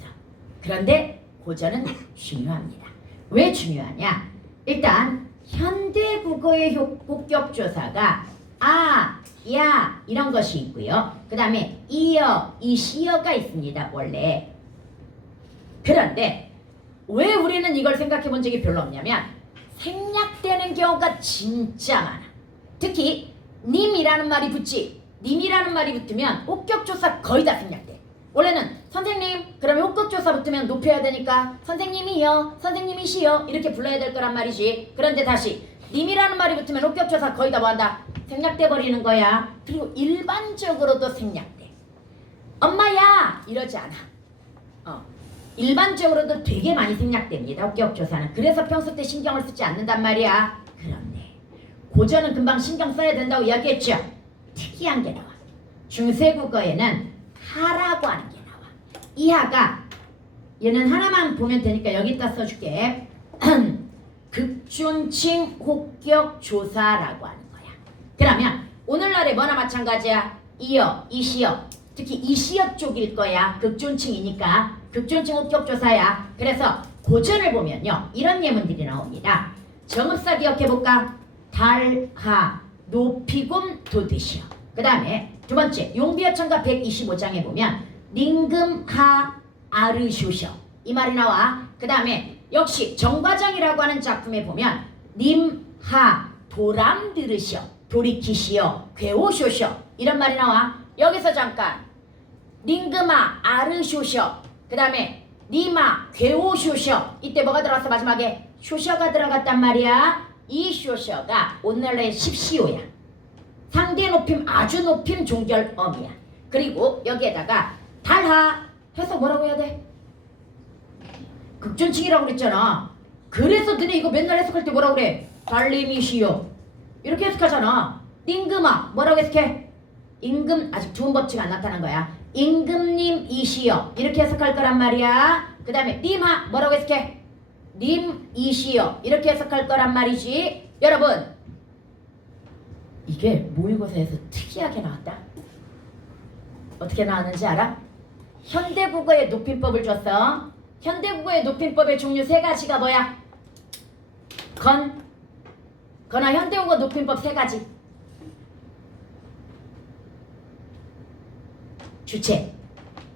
그런데 고전은 중요합니다. 왜 중요하냐? 일단 현대국어의 혹격조사가 야 이런 것이 있고요. 그 다음에 이어, 이시어가 있습니다. 원래. 그런데 왜 우리는 이걸 생각해 본 적이 별로 없냐면 생략되는 경우가 진짜 많아. 특히 님이라는 말이 붙지. 님이라는 말이 붙으면 혹격조사 거의 다 생략돼. 원래는 선생님 그러면 혹격조사 붙으면 높여야 되니까 선생님이요 선생님이시요 이렇게 불러야 될 거란 말이지. 그런데 다시 님이라는 말이 붙으면 혹격조사 거의 다 뭐한다? 생략돼 버리는 거야. 그리고 일반적으로도 생략돼. 엄마야 이러지 않아. 일반적으로도 되게 많이 생략됩니다. 혹격조사는. 그래서 평소 때 신경을 쓰지 않는단 말이야. 그런데 고전은 금방 신경 써야 된다고 이야기했죠. 특이한 게 나와. 중세국어에는 하라고 하는 게 나와. 이 하가 얘는 하나만 보면 되니까 여기다 써줄게. 극존칭 혹격조사라고 하는 거야. 그러면 오늘날에 뭐나 마찬가지야. 이어, 이시어. 특히 이시어 쪽일 거야. 극존칭이니까. 극존칭 혹격조사야. 그래서 고전을 보면요. 이런 예문들이 나옵니다. 정읍사 기억해볼까? 달하, 높이곰, 도드시어. 그 다음에 두 번째 용비어천가 125장에 보면 링금하, 아르쇼셔. 이 말이 나와. 그 다음에 역시 정과정이라고 하는 작품에 보면 림하, 도람 들으시어, 돌이키시어, 괴오쇼셔. 이런 말이 나와. 여기서 잠깐 링금하, 아르쇼셔. 그 다음에 니마, 괴오쇼셔. 이때 뭐가 들어갔어? 마지막에 쇼셔가 들어갔단 말이야. 이 쇼셔가 오늘날의 십시오야. 상대 높임, 아주 높임, 종결어미야. 그리고 여기에다가 달하 해서 뭐라고 해야 돼? 극존칭이라고 그랬잖아. 그래서 너네 이거 맨날 해석할 때 뭐라고 그래? 달림이시여 이렇게 해석하잖아. 임금아 뭐라고 해석해? 임금 아직 두음 법칙 안 나타난 거야. 임금님이시여 이렇게 해석할 거란 말이야. 그 다음에 님하 뭐라고 해석해? 님이시여 이렇게 해석할 거란 말이지. 여러분 이게 모의고사에서 특이하게 나왔다. 어떻게 나왔는지 알아? 현대국어의 높임법을 줬어. 현대국어의 높임법의 종류 세 가지가 뭐야? 건아 현대국어 높임법 세 가지. 주체,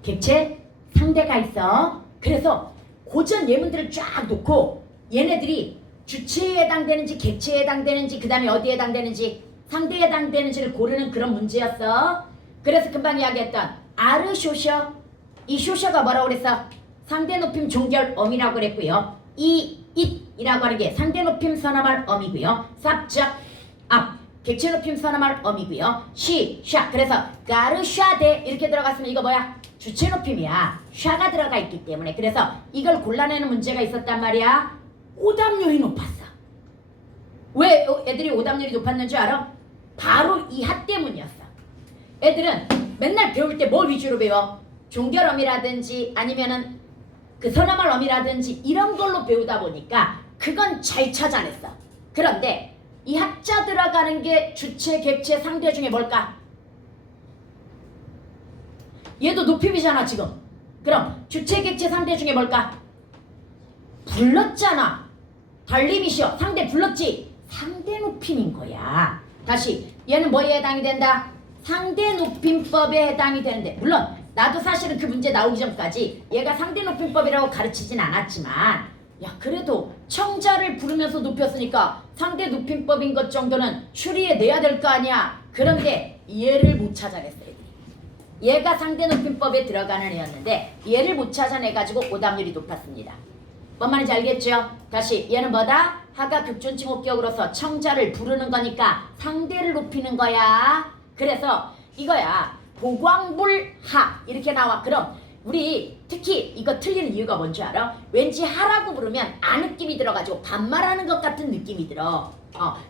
객체, 상대가 있어. 그래서 고전 예문들을 쫙 놓고 얘네들이 주체에 해당되는지 객체에 해당되는지 그 다음에 어디에 해당되는지 상대에 해당되는지를 고르는 그런 문제였어. 그래서 금방 이야기했던 아르쇼셔, 이 쇼셔가 뭐라고 그랬어? 상대 높임 종결 어미라고 그랬고요. 이 it이라고 하는 게 상대 높임 선함할 어미고요. 삽작 앞 객체 높임 선함할 어미고요. 샤 그래서 가르샤데 이렇게 들어갔으면 이거 뭐야? 주체 높임이야. 샤가 들어가 있기 때문에. 그래서 이걸 골라내는 문제가 있었단 말이야. 오답률이 높았어. 왜 애들이 오답률이 높았는 줄 알아? 바로 이 하 때문이었어. 애들은 맨날 배울 때 뭘 위주로 배워? 종결어미라든지 아니면은 그 선어말 어미라든지 이런 걸로 배우다 보니까 그건 잘 찾아냈어. 그런데 이 합자 들어가는 게 주체, 객체, 상대 중에 뭘까? 얘도 높임이잖아 지금. 그럼 주체, 객체, 상대 중에 뭘까? 불렀잖아. 달림이시여. 상대 불렀지? 상대 높임인 거야. 다시 얘는 뭐에 해당이 된다? 상대 높임법에 해당이 되는데 물론 나도 사실은 그 문제 나오기 전까지 얘가 상대 높임법이라고 가르치진 않았지만 야 그래도 청자를 부르면서 높였으니까 상대 높임법인 것 정도는 추리해내야 될 거 아니야. 그런데 얘를 못 찾아냈어 애들이. 얘가 상대 높임법에 들어가는 애였는데 얘를 못 찾아내가지고 오답률이 높았습니다. 뭔 말인지 알겠죠? 다시 얘는 뭐다? 하가 극존칭 호격으로서 청자를 부르는 거니까 상대를 높이는 거야. 그래서 이거야. 보광불하 이렇게 나와. 그럼 우리 특히 이거 틀리는 이유가 뭔지 알아? 왠지 하라고 부르면 아 느낌이 들어가지고 반말하는 것 같은 느낌이 들어.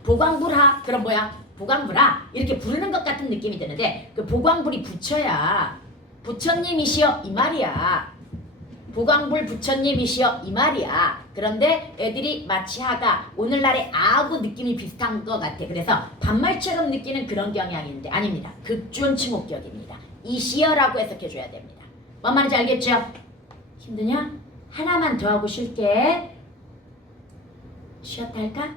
보광불하 그럼 뭐야? 보광불하 이렇게 부르는 것 같은 느낌이 드는데 그 보광불이 부처야. 부처님이시여 이 말이야. 보광불 부처님이시여 이 말이야. 그런데 애들이 마치 하가 오늘날의 아하고 느낌이 비슷한 것 같아. 그래서 반말처럼 느끼는 그런 경향이 있는데 아닙니다. 극존칭호격입니다. 이시여라고 해석해줘야 됩니다. 뭔 말인지 알겠죠? 힘드냐? 하나만 더 하고 쉴게. 쉬었다 할까?